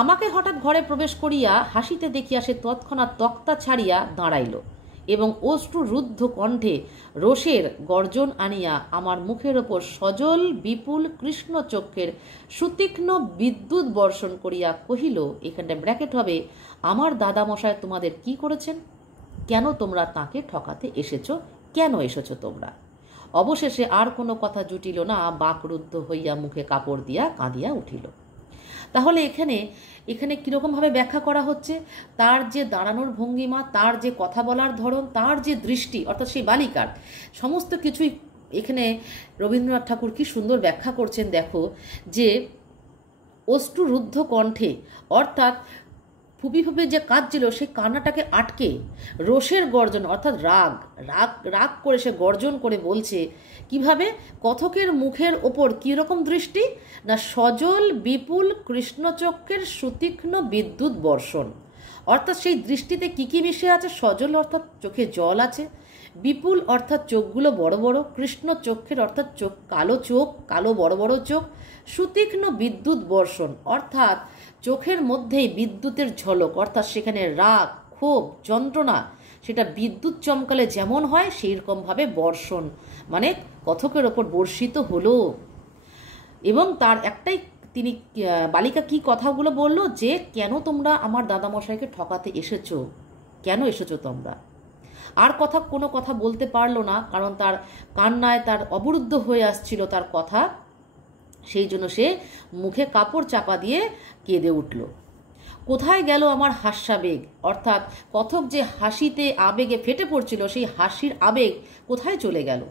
আমাকে হঠাৎ ঘরে প্রবেশ করিয়া হাসিতে দেখিয়া সে তৎক্ষণাৎ তক্তা ছাড়িয়া দাঁড়াইল এবং অশ্রুরুদ্ধ কণ্ঠে রোষের গর্জন আনিয়া আমার মুখের ওপর সজল বিপুল কৃষ্ণ চক্ষের সুতীক্ষ্ণ বিদ্যুৎ বর্ষণ করিয়া কহিল, এখানটা ব্র্যাকেট হবে, আমার দাদামশাই তোমাদের কি করেছেন? কেন তোমরা তাকে ঠকাতে এসেছো? কেন এসেছো তোমরা? অবশেষে আর কোনো কথা জুটিল না, বাকরুদ্ধ হইয়া মুখে কাপড় দিয়া কাঁদিয়া উঠিল। তাহলে এখানে কীরকমভাবে ব্যাখ্যা করা হচ্ছে, তার যে দাঁড়ানোর ভঙ্গিমা, তার যে কথা বলার ধরন, তার যে দৃষ্টি, অর্থাৎ সেই বালিকার সমস্ত কিছুই এখানে রবীন্দ্রনাথ ঠাকুর কি সুন্দর ব্যাখ্যা করছেন। দেখো যে অশ্রুরুদ্ধ কণ্ঠে, অর্থাৎ ফুপি ফুপি যে কাঁদছিল সেই কান্নাটাকে আটকে রোষের গর্জন, অর্থাৎ রাগ রাগ রাগ করে সে গর্জন করে বলছে কিভাবে, কথকের মুখের ওপর কীরকম দৃষ্টি না, সজল বিপুল কৃষ্ণচক্ষের সুতীক্ষ্ণ বিদ্যুৎ বর্ষণ। অর্থাৎ সেই দৃষ্টিতে কী কী মিশে আছে, সজল অর্থাৎ চোখে জল আছে, বিপুল অর্থাৎ চোখগুলো বড় বড়, কৃষ্ণ চক্ষের অর্থাৎ চোখ কালো বড় বড় চোখ, সুতীক্ষ্ণ বিদ্যুৎ বর্ষণ অর্থাৎ চোখের মধ্যেই বিদ্যুতের ঝলক, অর্থাৎ সেখানে রাগ ক্ষোভ যন্ত্রণা, সেটা বিদ্যুৎ চমকালে যেমন হয় সেই রকমভাবে বর্ষণ, মানে কথকের ওপর বর্ষিত হলো। এবং তার একটাই তিনি বালিকা কি কথাগুলো বলল, যে কেন তোমরা আমার দাদামশাইকে ঠকাতে এসেছো, কেন এসেছো তোমরা? আর কোনো কথা বলতে পারলো না, কারণ তার কান্নায় তার অবরুদ্ধ হয়ে আসছিল তার কথা, সেই জন্য সে মুখে কাপড় চাপা দিয়ে কেঁদে উঠল। কোথায় গেল আমার হাস্যাবেগ, অর্থাৎ কথক যে হাসিতে আবেগে ফেটে পড়ছিল, সেই হাসির আবেগ কোথায় চলে গেল?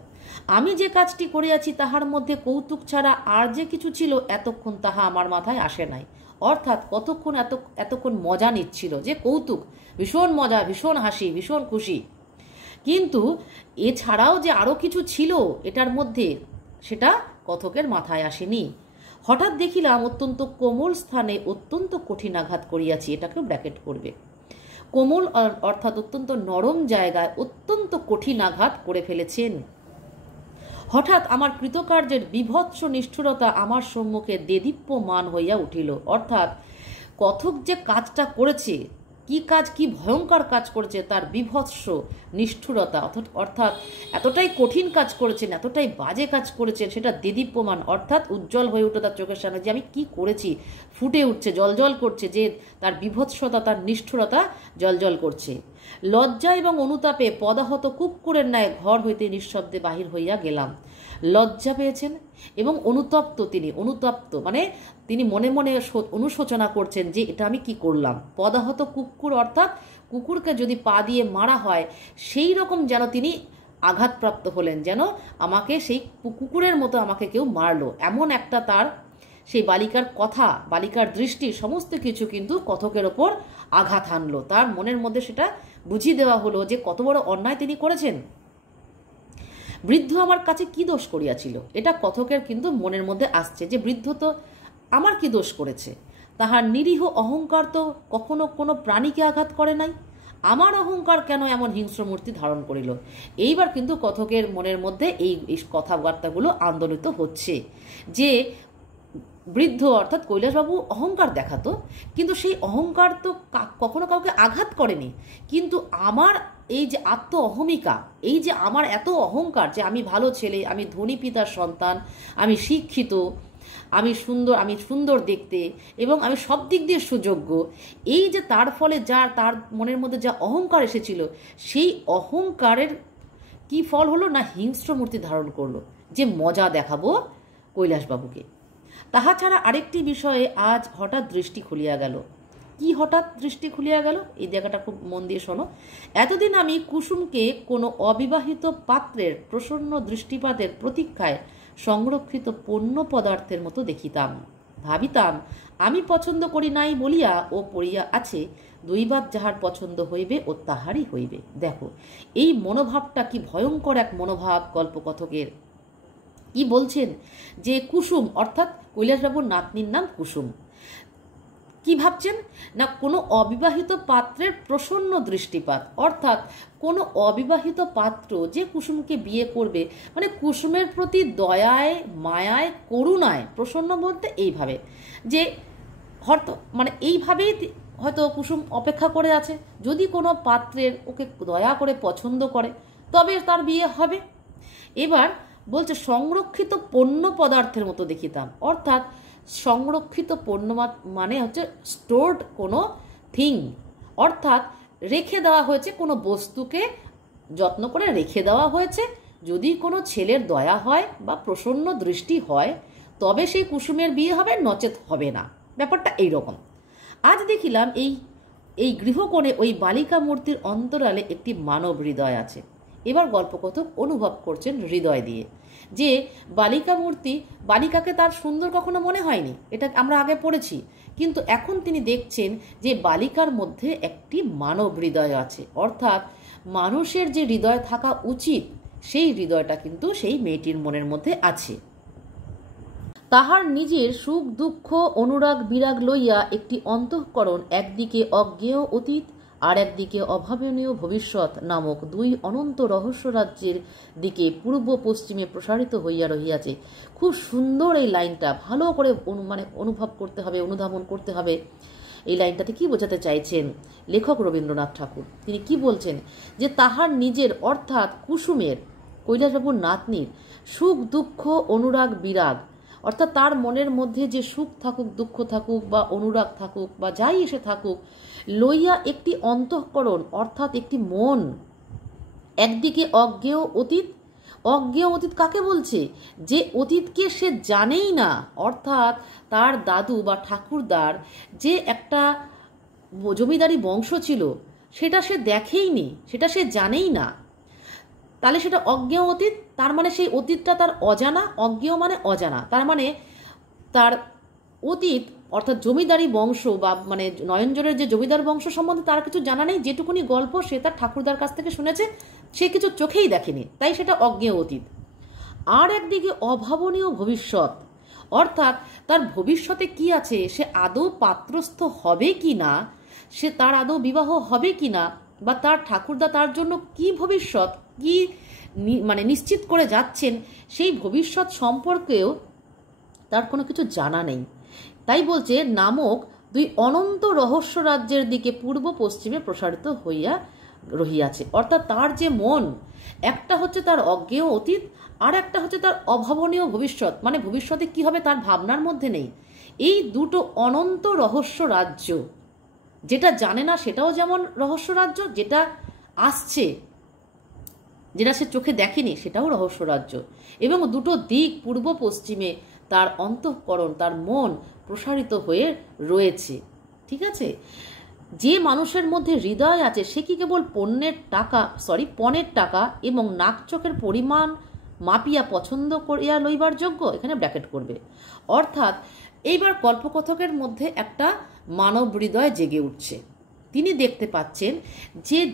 আমি যে কাজটি করিয়াছি তাহার মধ্যে কৌতুক ছাড়া আর যে কিছু ছিল এতক্ষণ তাহা আমার মাথায় আসে নাই। অর্থাৎ এতক্ষণ মজা নিচ্ছিল, যে কৌতুক, ভীষণ মজা, ভীষণ হাসি, ভীষণ খুশি, কিন্তু এছাড়াও যে আরও কিছু ছিল এটার মধ্যে, সেটা কথকের মাথায় আসেনি। হঠাৎ দেখিলাম অত্যন্ত কোমল স্থানে অত্যন্ত কঠিন আঘাত করিয়াছি, এটাকেও ব্র্যাকেট করবে। কোমল অর্থাৎ অত্যন্ত নরম জায়গায় অত্যন্ত কঠিন আঘাত করে ফেলেছেন। হঠাৎ আমার কৃতকার্যের বিভৎস নিষ্ঠুরতা আমার সম্মুখে দেদীপ্যমান হইয়া উঠিল। অর্থাৎ কথক যে কাজটা করেছে কি কাজ, কি ভয়ঙ্কর কাজ করেছে, তার বিভৎস নিষ্ঠুরতা, অর্থাৎ এতটাই কঠিন কাজ করেছেন, এতটাই বাজে কাজ করেছেন, সেটা দেদীপ্যমান অর্থাৎ উজ্জ্বল হয়ে উঠে তার চোখের সামনে, যে আমি কি করেছি, ফুটে উঠছে, জলজল করছে, যে তার বিভৎসতা, তার নিষ্ঠুরতা জলজল করছে। লজ্জা এবং অনুতাপে পদাহত কুক্কুরের ন্যায় ঘর হইতে নিঃশব্দে বাহির হইয়া গেলাম। লজ্জা পেয়েছেন এবং অনুতপ্ত মানে তিনি মনে মনে অনুশোচনা করছেন যে এটা আমি কি করলাম। পদাহত কুকুর অর্থাৎ কুকুরকে যদি পা দিয়ে মারা হয় সেই রকম যেন তিনি আঘাতপ্রাপ্ত হলেন, যেন আমাকে সেই কুকুরের মতো আমাকে কেউ মারলো, এমন একটা তার সেই বালিকার কথা, বালিকার দৃষ্টি, সমস্ত কিছু কিন্তু কথকের ওপর আঘাত হানলো। তার মনের মধ্যে সেটা বুঝিয়ে দেওয়া হলো যে কত বড় অন্যায় তিনি করেছেন। বৃদ্ধ আমার কাছে কি দোষ করিয়াছিল, এটা কথকের কিন্তু মনের মধ্যে আসছে যে বৃদ্ধ তো আমার কি দোষ করেছে, তাহার নিরীহ অহংকার তো কখনো কোনো প্রাণীকে আঘাত করে নাই, আমার অহংকার কেন এমন হিংস্র মূর্তি ধারণ করিল। এইবার কিন্তু কথকের মনের মধ্যে এই কথাবার্তাগুলো আন্দোলিত হচ্ছে যে বৃদ্ধ অর্থাৎ কৈলাসবাবু অহংকার দেখাতো, কিন্তু সেই অহংকার তো কখনো কাউকে আঘাত করেনি, কিন্তু আমার এই যে আত্ম অহমিকা, এই যে আমার এত অহংকার যে আমি ভালো ছেলে, আমি ধনী পিতার সন্তান, আমি শিক্ষিত, আমি সুন্দর দেখতে এবং আমি সব দিক দিয়ে সুযোগ্য, এই যে তার ফলে তার মনের মধ্যে যা অহংকার এসেছিল, সেই অহংকারের কি ফল হলো না হিংস্র মূর্তি ধারণ করলো, যে মজা দেখাবো কৈলাসবাবুকে। তাহা ছাড়া আরেকটি বিষয়ে আজ হঠাৎ দৃষ্টি খুলিয়া গেল। কি হঠাৎ দৃষ্টি খুলিয়া গেল, এই জায়গাটা খুব মন দিয়ে শোনো। এতদিন আমি কুসুমকে কোনো অবিবাহিত পাত্রের প্রসন্ন দৃষ্টিপাতের প্রতীক্ষায় সংরক্ষিত পণ্য পদার্থের মতো দেখিতাম, ভাবিতাম আমি পছন্দ করি নাই বলিয়া ও পড়িয়া আছে, দৈবাত যাহার পছন্দ হইবে ও তাহারই হইবে। দেখো এই মনোভাবটা কি ভয়ঙ্কর এক মনোভাব গল্পকথকের। কি বলছেন যে কুসুম অর্থাৎ কৈলাসবাবুর নাতনির নাম কুসুম, কি ভাবছেন না কোনো অবিবাহিত পাত্রের প্রসন্ন দৃষ্টিপাত, অর্থাৎ কোনো অবিবাহিত পাত্র যে কুসুমকে বিয়ে করবে, মানে কুসুমের প্রতি দয়ায়, মায়ায়, করুণায় প্রসন্ন বলতে এইভাবে যে হয়তো মানে এইভাবেই হয়তো কুসুম অপেক্ষা করে আছে, যদি কোনো পাত্রের ওকে দয়া করে পছন্দ করে তবে তার বিয়ে হবে। এবার বলছে সংরক্ষিত পণ্য পদার্থের মতো দেখিতাম, অর্থাৎ সংরক্ষিত পণ্য মানে হচ্ছে স্টোরড কোনো থিং, অর্থাৎ রেখে দেওয়া হয়েছে কোনো বস্তুকে, যত্ন করে রেখে দেওয়া হয়েছে, যদি কোনো ছেলের দয়া হয় বা প্রসন্ন দৃষ্টি হয় তবে সেই কুসুমের বিয়ে হবে, নচেত হবে না। ব্যাপারটা এইরকম। আজ দেখিলাম এই গৃহকোণে ওই বালিকা মূর্তির অন্তরালে একটি মানব হৃদয় আছে। এবার গল্পকথক অনুভব করছেন হৃদয় দিয়ে যে বালিকা মূর্তি, বালিকাকে তার সুন্দর কখনো মনে হয়নি, এটা আমরা আগে পড়েছি, কিন্তু এখন তিনি দেখছেন যে বালিকার মধ্যে একটি মানব হৃদয় আছে, অর্থাৎ মানুষের যে হৃদয় থাকা উচিত সেই হৃদয়টা কিন্তু সেই মেয়েটির মনের মধ্যে আছে। তাহার নিজের সুখ দুঃখ অনুরাগ বিরাগ লইয়া একটি অন্তঃকরণ একদিকে অজ্ঞেয় অতীত আর একদিকে অভাবনীয় ভবিষ্যৎ নামক দুই অনন্ত রহস্য রাজ্যের দিকে পূর্ব পশ্চিমে প্রসারিত হইয়া রহিয়াছে। খুব সুন্দর এই লাইনটা, ভালো করে অনুভব করতে হবে, অনুধাবন করতে হবে। এই লাইনটাতে কি বোঝাতে চাইছেন লেখক রবীন্দ্রনাথ ঠাকুর? তিনি কি বলছেন যে তাহার নিজের অর্থাৎ কুসুমের, কৈলাসবাবুর নাতনির সুখ দুঃখ অনুরাগ বিরাগ, অর্থাৎ তার মনের মধ্যে যে সুখ থাকুক, দুঃখ থাকুক বা অনুরাগ থাকুক বা যাই এসে থাকুক, লইয়া একটি অন্তঃকরণ অর্থাৎ একটি মন, একদিকে অজ্ঞেয় অতীত। অজ্ঞেয় অতীত কাকে বলছে? যে অতীতকে সে জানেই না, অর্থাৎ তার দাদু বা ঠাকুরদার যে একটা জমিদারি বংশ ছিল সেটা সে দেখেইনি, সেটা সে জানেই না, তাহলে সেটা অজ্ঞেয় অতীত। তার মানে সেই অতীতটা তার অজানা, অজ্ঞেয় মানে অজানা, তার মানে তার অতীত অর্থাৎ জমিদারি বংশ বা মানে নয়নজোড়ের যে জমিদার বংশ সম্বন্ধে তার কিছু জানা নেই, যেটুকুনি গল্প সে তার ঠাকুরদার কাছ থেকে শুনেছে, সে কিছু চোখেই দেখেনি, তাই সেটা অজ্ঞেয় অতীত। আর একদিকে অভাবনীয় ভবিষ্যৎ, অর্থাৎ তার ভবিষ্যতে কি আছে, সে আদৌ পাত্রস্থ হবে কি না, সে তার আদৌ বিবাহ হবে কি না, বা তার ঠাকুরদা তার জন্য কি ভবিষ্যৎ কি মানে নিশ্চিত করে যাচ্ছেন, সেই ভবিষ্যৎ সম্পর্কেও তার কোনো কিছু জানা নেই। তাই বলছে নামক দুই অনন্ত রহস্য রাজ্যের দিকে পূর্ব পশ্চিমে প্রসারিত হইয়া রহিয়াছে। অর্থাৎ তার যে মন, একটা হচ্ছে তার অজ্ঞেয় অতীত, আর একটা হচ্ছে তার অভাবনীয় ভবিষ্যৎ, মানে ভবিষ্যতে কি হবে তার ভাবনার মধ্যে নেই। এই দুটো অনন্ত রহস্য রাজ্য, যেটা জানে না সেটাও যেমন রহস্য রাজ্য, যেটা আসছে যেটা সে চোখে দেখেনি সেটাও রহস্য রাজ্য, এবং দুটো দিক পূর্ব পশ্চিমে তার অন্তঃকরণ, তার মন প্রসারিত হয়ে রয়েছে। ঠিক আছে, যে মানুষের মধ্যে হৃদয় আছে সে কি কেবল পণের টাকা এবং নাক চোখের পরিমাণ মাপিয়া পছন্দ করিয়া লইবার যোগ্য? এখানে ব্র্যাকেট করবে। অর্থাৎ এইবার কল্পকথকের মধ্যে একটা মানব হৃদয় জেগে উঠছে। তিনি দেখতে পাচ্ছেন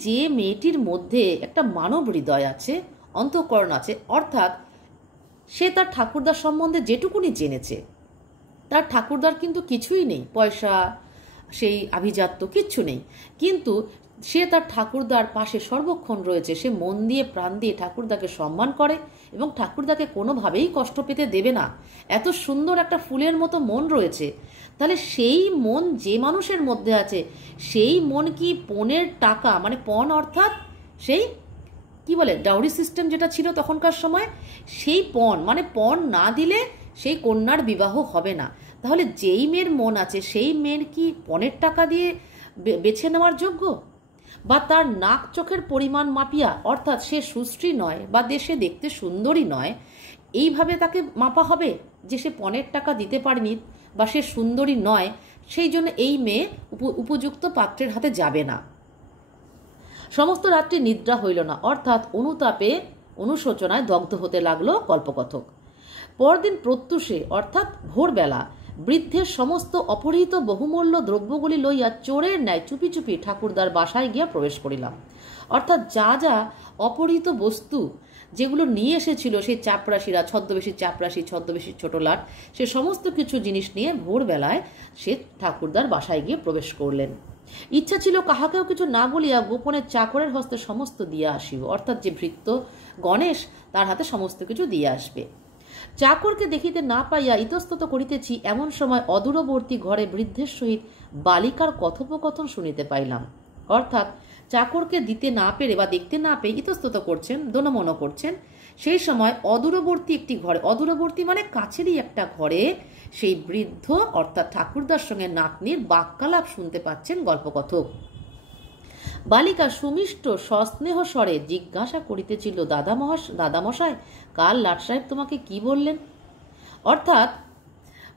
যে মেয়েটির মধ্যে একটা মানব হৃদয় আছে, অন্তঃকরণ আছে, অর্থাৎ সে তার ঠাকুরদার সম্বন্ধে যেটুকুনি জেনেছে, তার ঠাকুরদার কিন্তু কিছুই নেই, পয়সা, সেই আভিজাত্য কিচ্ছু নেই, কিন্তু সে তার ঠাকুরদার পাশে সর্বক্ষণ রয়েছে। সে মন দিয়ে প্রাণ দিয়ে ঠাকুরদাকে সম্মান করে এবং ঠাকুরদাকে কোনোভাবেই কষ্ট পেতে দেবে না। এত সুন্দর একটা ফুলের মতো মন রয়েছে। তাহলে সেই মন যে মানুষের মধ্যে আছে, সেই মন কি পণের টাকা, মানে পণ অর্থাৎ সেই কি বলে ডাউরি সিস্টেম যেটা ছিল তখনকার সময়, সেই পণ মানে পণ না দিলে সেই কন্যার বিবাহ হবে না। তাহলে যেই মেয়ের মন আছে সেই মেয়ের কি পণের টাকা দিয়ে বেছে নেওয়ার যোগ্য? বা তার নাক চোখের পরিমাণ মাপিয়া, অর্থাৎ সে সুশ্রী নয় বা দেশে দেখতে সুন্দরী নয়, এইভাবে তাকে মাপা হবে যে সে পণের টাকা দিতে পারেনি বা সে সুন্দরী নয়, সেই জন্য এই মেয়ে উপযুক্ত পাত্রের হাতে যাবে না। সমস্ত রাত্রি নিদ্রা হইল না, অর্থাৎ অনুতাপে অনুশোচনায় দগ্ধ হতে লাগলো কল্পকথক। পরদিন প্রত্যুষে অর্থাৎ ভোরবেলা বৃদ্ধের সমস্ত অপহৃত বহুমূল্য দ্রব্যগুলি লইয়া চোরের ন্যায় চুপি চুপি ঠাকুরদার বাসায় গিয়া প্রবেশ করিলাম। অর্থাৎ যা যা অপহৃত বস্তু যেগুলো নিয়ে এসেছিল সেই চাপরাশিরা, ছদ্মবেশী চাপরাশি, ছদ্মবেশী ছোটলাট, সে সমস্ত কিছু জিনিস নিয়ে ভোরবেলায় সে ঠাকুরদার বাসায় গিয়ে প্রবেশ করলেন। ইচ্ছা ছিল কাহাকেও কিছু না বলিয়া গোপনে চাকরের হস্তে সমস্ত দিয়ে আসিব, অর্থাৎ যে ভৃত্য গণেশ তার হাতে সমস্ত কিছু দিয়ে আসবে। চাকরকে দেখিতে না পাইয়া ইতস্তত করিতেছি, এমন সময় অদূরবর্তী ঘরে বৃদ্ধের সহিত বালিকার কথোপকথন শুনিতে পাইলাম। অর্থাৎ চাকরকে দিতে না পেরে বা দেখতে না পেয়ে ইতস্তত করছেন, দোনমনো করছেন, সেই সময় অদূরবর্তী একটি ঘরে, অদূরবর্তী মানে কাছেরই একটা ঘরে, সেই বৃদ্ধ অর্থাৎ ঠাকুরদার সঙ্গে নাতনির বাক্যালাপ শুনতে পাচ্ছেন গল্পকথক। বালিকা সুমিষ্ট সস্নেহ স্বরে জিজ্ঞাসা করিতেছিল, দাদামশাই, কাল লাট সাহেব তোমাকে কি বললেন? অর্থাৎ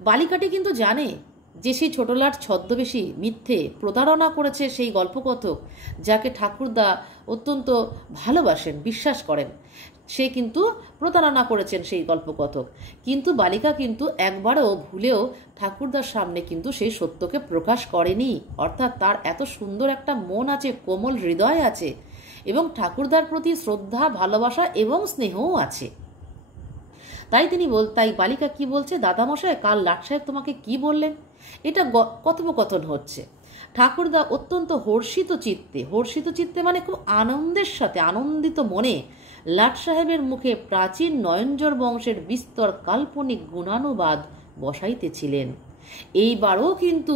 বালিকাটি কিন্তু জানে যে সেই ছোটলাট ছদ্মবেশী মিথ্যে প্রতারণা করেছে সেই গল্পকথক, যাকে ঠাকুরদা অত্যন্ত ভালোবাসেন, বিশ্বাস করেন, সে কিন্তু প্রতারণা করেছেন সেই গল্পকথক। কিন্তু বালিকা কিন্তু একবারও ভুলেও ঠাকুরদার সামনে কিন্তু সেই সত্যকে প্রকাশ করেনি। অর্থাৎ তার এত সুন্দর একটা মন আছে, কোমল হৃদয় আছে, এবং ঠাকুরদার প্রতি শ্রদ্ধা, ভালোবাসা এবং স্নেহও আছে। তাই বালিকা কি বলছে, দাদামশাই কাল লাট সাহেব তোমাকে কি বললেন? এটা কথোপকথন হচ্ছে। ঠাকুরদা অত্যন্ত হর্ষিত চিত্তে মানে খুব আনন্দের সাথে, আনন্দিত মনে লাট সাহেবের মুখে প্রাচীন নয়নজোর বংশের বিস্তর কাল্পনিক গুণানুবাদ বসাইতেছিলেন। এইবারও কিন্তু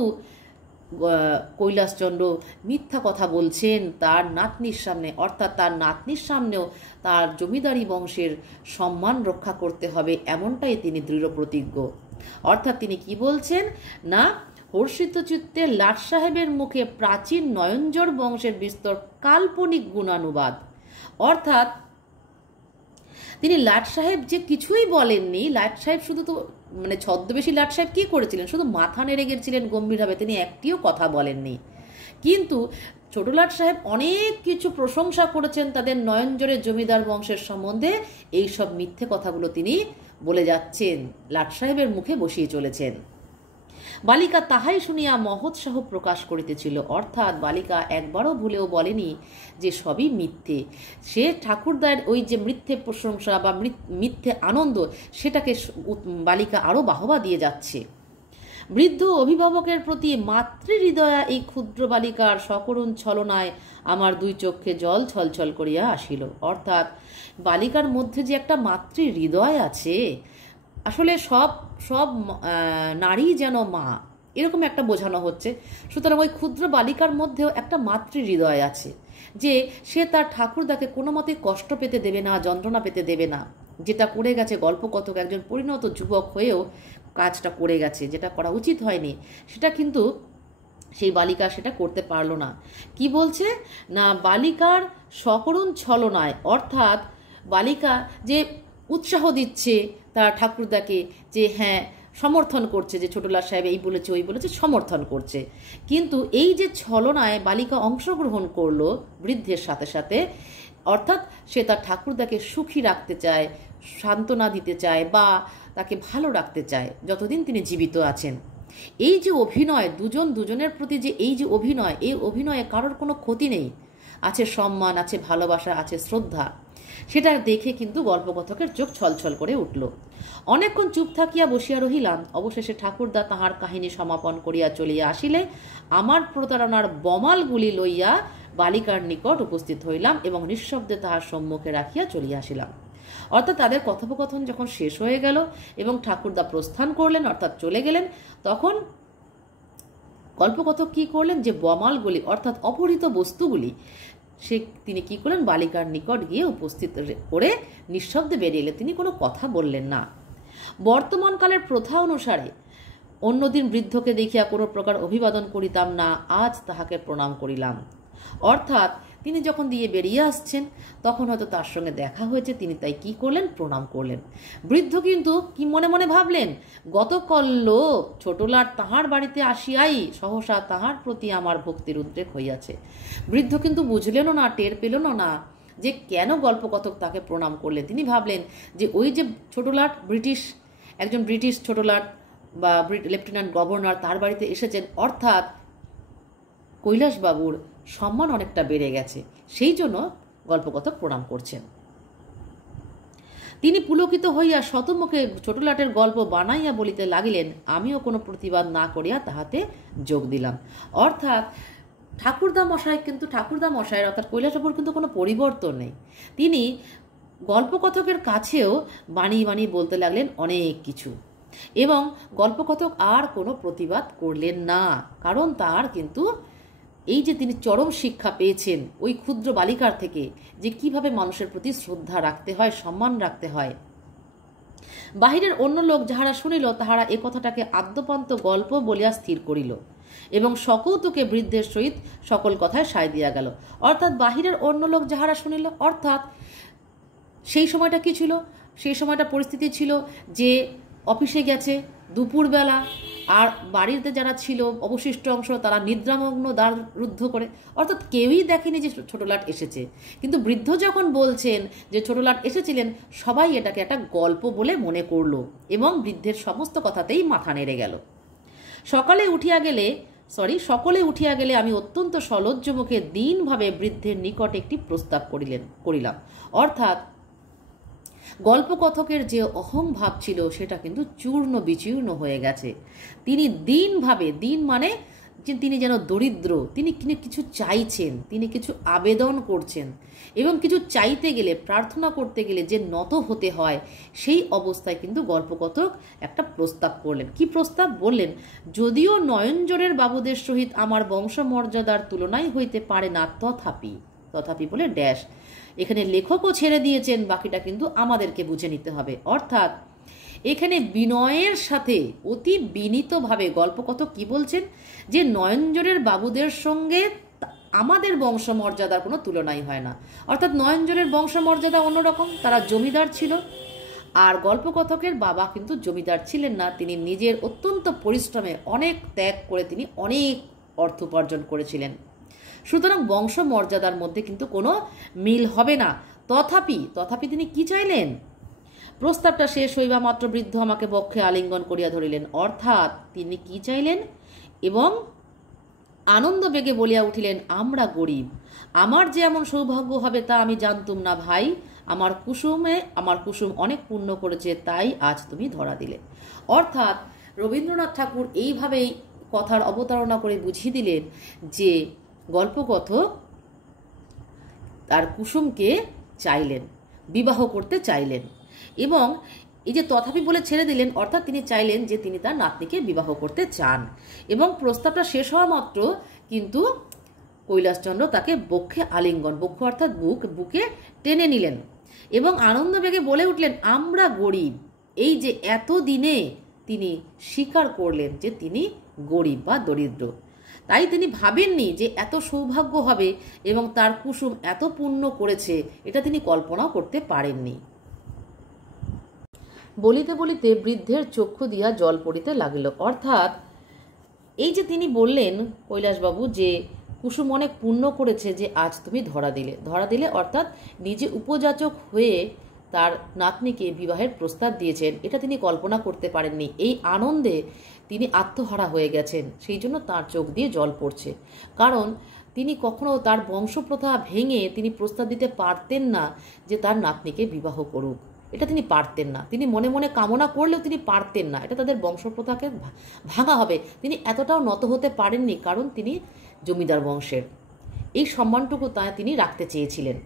কৈলাসচন্দ্র মিথ্যা কথা বলছেন তার নাতনির সামনে, অর্থাৎ তার নাতনির সামনেও তার জমিদারি বংশের সম্মান রক্ষা করতে হবে, এমনটাই তিনি দৃঢ় প্রতিজ্ঞ। অর্থাৎ তিনি কি বলছেন না, হর্ষিত চিত্তে লাট সাহেবের মুখে প্রাচীন নয়নজোর বংশের বিস্তর কাল্পনিক গুণানুবাদ, অর্থাৎ তিনি লাট সাহেব যে কিছুই বলেননি। লাট সাহেব শুধু তো মানে ছদ্মবেশী লাট সাহেব কি করেছিলেন, শুধু মাথা নেড়ে গেছিলেন গম্ভীরভাবে, তিনি একটিও কথা বলেননি। কিন্তু ছোট লাট সাহেব অনেক কিছু প্রশংসা করেছেন তাদের নয়নজোরের জমিদার বংশের সম্বন্ধে। এই সব মিথ্যে কথাগুলো তিনি বলে যাচ্ছেন, লাট সাহেবের মুখে বসিয়ে চলেছেন। বালিকা তাহাই শুনিয়া মহোৎসাহ প্রকাশ করিতেছিল। অর্থাৎ বালিকা একবারও ভুলেও বলেনি যে সবই মিথ্যে। সে ঠাকুরদার ওই যে মিথ্যে প্রশংসা বা মিথ্যে আনন্দ, সেটাকে বালিকা আরও বাহবা দিয়ে যাচ্ছে। বৃদ্ধ অভিভাবকের প্রতি মাতৃহৃদয়া এই ক্ষুদ্র বালিকার সকরুণ ছলনায় আমার দুই চক্ষে জল ছলছল করিয়া আসিল। অর্থাৎ বালিকার মধ্যে যে একটা মাতৃহৃদয় আছে, আসলে সব নারী যেন মা, এরকম একটা বোঝানো হচ্ছে। সুতরাং ওই ক্ষুদ্র বালিকার মধ্যেও একটা মাতৃ হৃদয় আছে, যে সে তার ঠাকুরদাকে কোনো মতেই কষ্ট পেতে দেবে না, যন্ত্রণা পেতে দেবে না। যেটা করে গেছে গল্পকথক একজন পরিণত যুবক হয়েও কাজটা করে গেছে, যেটা করা উচিত হয়নি, সেটা কিন্তু সেই বালিকা সেটা করতে পারলো না। কি বলছে না, বালিকার সকরুণ ছলনায়, অর্থাৎ বালিকা যে উৎসাহ দিচ্ছে তার ঠাকুরদাকে, যে হ্যাঁ সমর্থন করছে, যে ছোটলাট সাহেব এই বলেছে ওই বলেছে, সমর্থন করছে, কিন্তু এই যে ছলনায় বালিকা অংশগ্রহণ করলো বৃদ্ধের সাথে সাথে, অর্থাৎ সে তার ঠাকুরদাকে সুখী রাখতে চায়, সান্ত্বনা দিতে চায়, বা তাকে ভালো রাখতে চায় যতদিন তিনি জীবিত আছেন। এই যে অভিনয়, দুজন দুজনের প্রতি যে এই যে অভিনয়, এই অভিনয়ে কারোর কোনো ক্ষতি নেই, আছে সম্মান, আছে ভালোবাসা, আছে শ্রদ্ধা, সেটা দেখে কিন্তু গল্পকথকের চোখ ছলছল করে উঠল। অনেকক্ষণ চুপ থাকিয়া বসিয়া রহিলাম। অবশেষে ঠাকুরদা তাহার কাহিনী সমাপন করিয়া চলিয়া আসিলে আমার প্রতারণার বমালগুলি লইয়া বালিকার নিকট উপস্থিত হইলাম এবং নিঃশব্দে তাহার সম্মুখে রাখিয়া চলিয়া আসিলাম। অর্থাৎ তাদের কথোপকথন যখন শেষ হয়ে গেল এবং ঠাকুরদা প্রস্থান করলেন, অর্থাৎ চলে গেলেন, তখন গল্পকথক কি করলেন, যে বমালগুলি অর্থাৎ অপহৃত বস্তুগুলি তিনি কি করলেন, বালিকার নিকট গিয়ে উপস্থিত করে নিঃশব্দে বেরিয়ে এলেন। তিনি কোনো কথা বললেন না। বর্তমানকালের প্রথা অনুসারে অন্যদিন বৃদ্ধকে দেখিয়া কোনো প্রকার অভিবাদন করিতাম না, আজ তাহাকে প্রণাম করিলাম। অর্থাৎ তিনি যখন দিয়ে বেরিয়ে আসছেন তখন হয়তো তার সঙ্গে দেখা হয়েছে, তিনি তাই কি করলেন, প্রণাম করলেন। বৃদ্ধ কিন্তু কি মনে মনে ভাবলেন, গতকল্য ছোটলাট তাহার বাড়িতে আসিয়াই সহসা তাহার প্রতি আমার ভক্তির উদ্রেক হইয়াছে। বৃদ্ধ কিন্তু বুঝলেনও না, টের পেলেনও না যে কেন গল্পকথক তাকে প্রণাম করলেন। তিনি ভাবলেন যে ওই যে ছোটলাট একজন ব্রিটিশ ছোটলাট বা লেফটেন্যান্ট গভর্নর তার বাড়িতে এসেছেন, অর্থাৎ কৈলাসবাবুর সম্মান অনেকটা বেড়ে গেছে, সেই জন্য গল্পকথক প্রণাম করছেন। তিনি পুলকিত হইয়া শতমুখে ছোটলাটের গল্প বানাইয়া বলিতে লাগিলেন। আমিও কোনো প্রতিবাদ না করিয়া তাহাতে যোগ দিলাম। অর্থাৎ ঠাকুরদা মশাইয়ের অর্থাৎ কৈলাসবাবুর কিন্তু কোনো পরিবর্তন নেই। তিনি গল্পকথকের কাছেও বানিয়ে বানিয়ে বলতে লাগলেন অনেক কিছু, এবং গল্পকথক আর কোনো প্রতিবাদ করলেন না, কারণ তার কিন্তু এই যে তিনি চরম শিক্ষা পেয়েছেন ওই ক্ষুদ্র বালিকার থেকে, যে কিভাবে মানুষের প্রতি শ্রদ্ধা রাখতে হয়, সম্মান রাখতে হয়। বাহিরের অন্য লোক যাহারা শুনিল তাহারা এ কথাটাকে আদ্যপান্ত গল্প বলিয়া স্থির করিল এবং সকৌতুকে বৃদ্ধের সহিত সকল কথায় সায় দিয়া গেল। অর্থাৎ বাহিরের অন্য লোক যাহারা শুনিল, অর্থাৎ সেই সময়টা কি ছিল, সেই সময়টা পরিস্থিতি ছিল যে অফিসে গেছে দুপুরবেলা, আর বাড়িতে যারা ছিল অবশিষ্ট অংশ তারা নিদ্রামগ্ন দ্বার রুদ্ধ করে, অর্থাৎ কেউই দেখেনি যে ছোটলাট এসেছে। কিন্তু বৃদ্ধ যখন বলছেন যে ছোটলাট এসেছিলেন, সবাই এটাকে একটা গল্প বলে মনে করলো এবং বৃদ্ধের সমস্ত কথাতেই মাথা নেড়ে গেল। সকলে উঠিয়া গেলে আমি অত্যন্ত সলজ্জ মুখে দীনভাবে বৃদ্ধের নিকট একটি প্রস্তাব করিলাম। অর্থাৎ গল্পকথকের যে অহং ভাব ছিল সেটা কিন্তু চূর্ণ বিচূর্ণ হয়ে গেছে। তিনি দীনভাবে, দিন মানে যে তিনি যেন দরিদ্র, তিনি কিছু চাইছেন, তিনি কিছু আবেদন করছেন, এবং কিছু চাইতে গেলে, প্রার্থনা করতে গেলে যে নত হতে হয়, সেই অবস্থায় কিন্তু গল্পকথক একটা প্রস্তাব করলেন। কি প্রস্তাব বললেন, যদিও নয়নজোড়ের বাবুদের সহিত আমার বংশমর্যাদার তুলনাই হইতে পারে না, তথাপি বলে ড্যাশ, এখানে লেখকও ছেড়ে দিয়েছেন, বাকিটা কিন্তু আমাদেরকে বুঝে নিতে হবে। অর্থাৎ এখানে বিনয়ের সাথে অতি বিনীতভাবে গল্পকথক কি বলছেন, যে নয়নজোড়ের বাবুদের সঙ্গে আমাদের বংশমর্যাদার কোনো তুলনাই হয় না। অর্থাৎ নয়নজোড়ের বংশমর্যাদা অন্যরকম, তারা জমিদার ছিল, আর গল্পকথকের বাবা কিন্তু জমিদার ছিলেন না। তিনি নিজের অত্যন্ত পরিশ্রমে অনেক ত্যাগ করে তিনি অনেক অর্থ উপার্জন করেছিলেন। সুতরাং বংশমর্যাদার মধ্যে কিন্তু কোনো মিল হবে না। তথাপি তিনি কি চাইলেন, প্রস্তাবটা শেষ হইবা মাত্র বৃদ্ধ আমাকে বক্ষে আলিঙ্গন করিয়া ধরিলেন। অর্থাৎ তিনি কি চাইলেন, এবং আনন্দ বেগে বলিয়া উঠিলেন, আমরা গরিব, আমার যে এমন সৌভাগ্য হবে তা আমি জানতুম না ভাই। আমার কুসুম অনেক পুণ্য করেছে, তাই আজ তুমি ধরা দিলে। অর্থাৎ রবীন্দ্রনাথ ঠাকুর এইভাবেই কথার অবতারণা করে বুঝিয়ে দিলেন যে গল্পকথক তার কুসুমকে চাইলেন, বিবাহ করতে চাইলেন, এবং এই যে তথাপি বলে ছেড়ে দিলেন, অর্থাৎ তিনি চাইলেন যে তিনি তার নাতনিকে বিবাহ করতে চান। এবং প্রস্তাবটা শেষ হওয়া মাত্র কিন্তু কৈলাসচন্দ্র তাকে বক্ষে আলিঙ্গন, বক্ষ অর্থাৎ বুকে টেনে নিলেন এবং আনন্দবেগে বলে উঠলেন, আমরা গরিব। এই যে এত দিনে তিনি স্বীকার করলেন যে তিনি গরিব বা দরিদ্র। তাই তিনি ভাবেননি যে এত সৌভাগ্য হবে এবং তার কুসুম এত পুণ্য করেছে, এটা তিনি কল্পনাও করতে পারেননি। বলিতে বলিতে বৃদ্ধের চক্ষু দিয়া জল পড়িতে লাগিল। অর্থাৎ এই যে তিনি বললেন কৈলাসবাবু যে কুসুম অনেক পুণ্য করেছে যে আজ তুমি ধরা দিলে অর্থাৎ নিজে উপযাচক হয়ে তার নাতনিকে বিবাহের প্রস্তাব দিয়েছেন, এটা তিনি কল্পনা করতে পারেননি। এই আনন্দে তিনি আত্মহারা হয়ে গেছেন, সেই জন্য তার চোখ দিয়ে জল পড়ছে। কারণ তিনি কখনো তার বংশপ্রথা ভেঙে তিনি প্রস্তাব দিতে পারতেন না যে তার নাতনিকে বিবাহ করুক, এটা তিনি পারতেন না। তিনি মনে মনে কামনা করলেও তিনি পারতেন না, এটা তাদের বংশপ্রথাকে ভাঙা হবে। তিনি এতটাও নত হতে পারেননি, কারণ তিনি জমিদার বংশের। এই সম্মানটুকু তিনি রাখতে চেয়েছিলেন।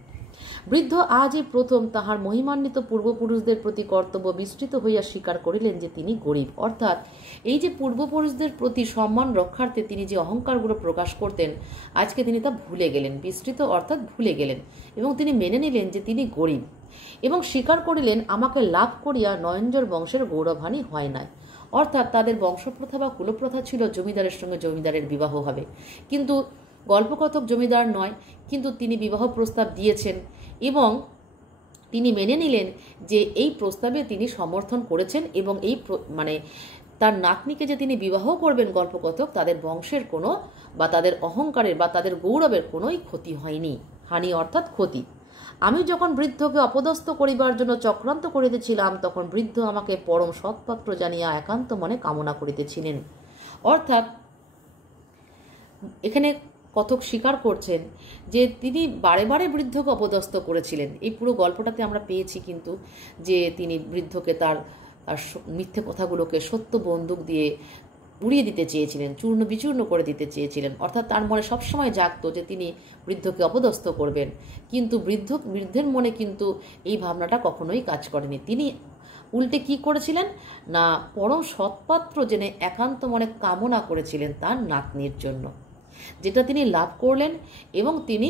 বৃদ্ধ আজই প্রথম তাহার মহিমান্বিত পূর্বপুরুষদের প্রতি কর্তব্য বিস্তৃত হইয়া স্বীকার করিলেন যে তিনি গরিব। অর্থাৎ এই যে পূর্বপুরুষদের প্রতি সম্মান রক্ষার্থে তিনি যে অহংকারগুলো প্রকাশ করতেন, আজকে তিনি তা ভুলে গেলেন। বিস্তৃত অর্থাৎ ভুলে গেলেন এবং তিনি মেনে নিলেন যে তিনি গরিব এবং স্বীকার করিলেন, আমাকে লাভ করিয়া নয়নজোড় বংশের গৌরবহানি হয় নাই। অর্থাৎ তাদের বংশপ্রথা বা কুলপ্রথা ছিল জমিদারের সঙ্গে জমিদারের বিবাহ হবে, কিন্তু গল্পকথক জমিদার নয়, কিন্তু তিনি বিবাহ প্রস্তাব দিয়েছেন এবং তিনি মেনে নিলেন যে এই প্রস্তাবে তিনি সমর্থন করেছেন এবং এই তার নাতনিকে যে তিনি বিবাহ করবেন গল্পকথক, তাদের বংশের কোনো বা তাদের অহংকারের বা তাদের গৌরবের কোনোই ক্ষতি হয়নি। হানি অর্থাৎ ক্ষতি। আমি যখন বৃদ্ধকে অপদস্থ করিবার জন্য চক্রান্ত করিতেছিলাম, তখন বৃদ্ধ আমাকে পরম সৎপাত্র জানিয়া একান্ত মনে কামনা করিতেছিলেন। অর্থাৎ এখানে কথক স্বীকার করছেন যে তিনি বারে বারে বৃদ্ধকে অপদস্থ করেছিলেন। এই পুরো গল্পটাতে আমরা পেয়েছি কিন্তু যে তিনি বৃদ্ধকে তার মিথ্যে কথাগুলোকে সত্য বন্দুক দিয়ে উড়িয়ে দিতে চেয়েছিলেন, চূর্ণ বিচূর্ণ করে দিতে চেয়েছিলেন। অর্থাৎ তার মনে সবসময় জাগত যে তিনি বৃদ্ধকে অপদস্থ করবেন, কিন্তু বৃদ্ধের মনে কিন্তু এই ভাবনাটা কখনোই কাজ করেনি। তিনি উল্টে কি করেছিলেন না, পরম সৎপাত্র জেনে একান্ত মনে কামনা করেছিলেন তার নাতনির জন্য, যেটা তিনি লাভ করলেন এবং তিনি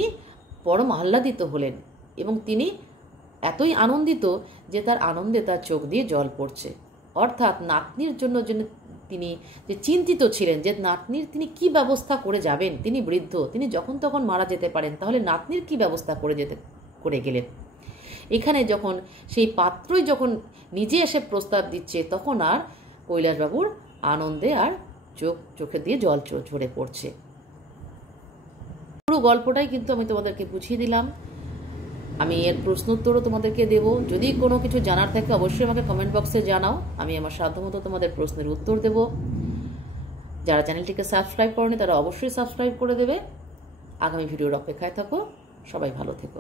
পরম আহ্লাদিত হলেন এবং তিনি এতই আনন্দিত যে তার আনন্দে তার চোখ দিয়ে জল পড়ছে। অর্থাৎ নাতনির জন্য তিনি যে চিন্তিত ছিলেন যে নাতনির তিনি কি ব্যবস্থা করে যাবেন, তিনি বৃদ্ধ, তিনি যখন তখন মারা যেতে পারেন, তাহলে নাতনির কি ব্যবস্থা করে গেলেন। এখানে যখন সেই পাত্রই যখন নিজে এসে প্রস্তাব দিচ্ছে, তখন আর কৈলাসবাবুর আনন্দে আর চোখে দিয়ে জল ঝরে পড়ছে। পুরো গল্পটাই কিন্তু আমি তোমাদেরকে বুঝিয়ে দিলাম। আমি এর প্রশ্নোত্তরও তোমাদেরকে দেব। যদি কোনো কিছু জানার থাকে অবশ্যই আমাকে কমেন্ট বক্সে জানাও, আমি আমার সাধ্যমতো তোমাদের প্রশ্নের উত্তর দেব। যারা চ্যানেলটিকে সাবস্ক্রাইব করেনি তারা অবশ্যই সাবস্ক্রাইব করে দেবে। আগামী ভিডিওর অপেক্ষায় থাকো। সবাই ভালো থেকো।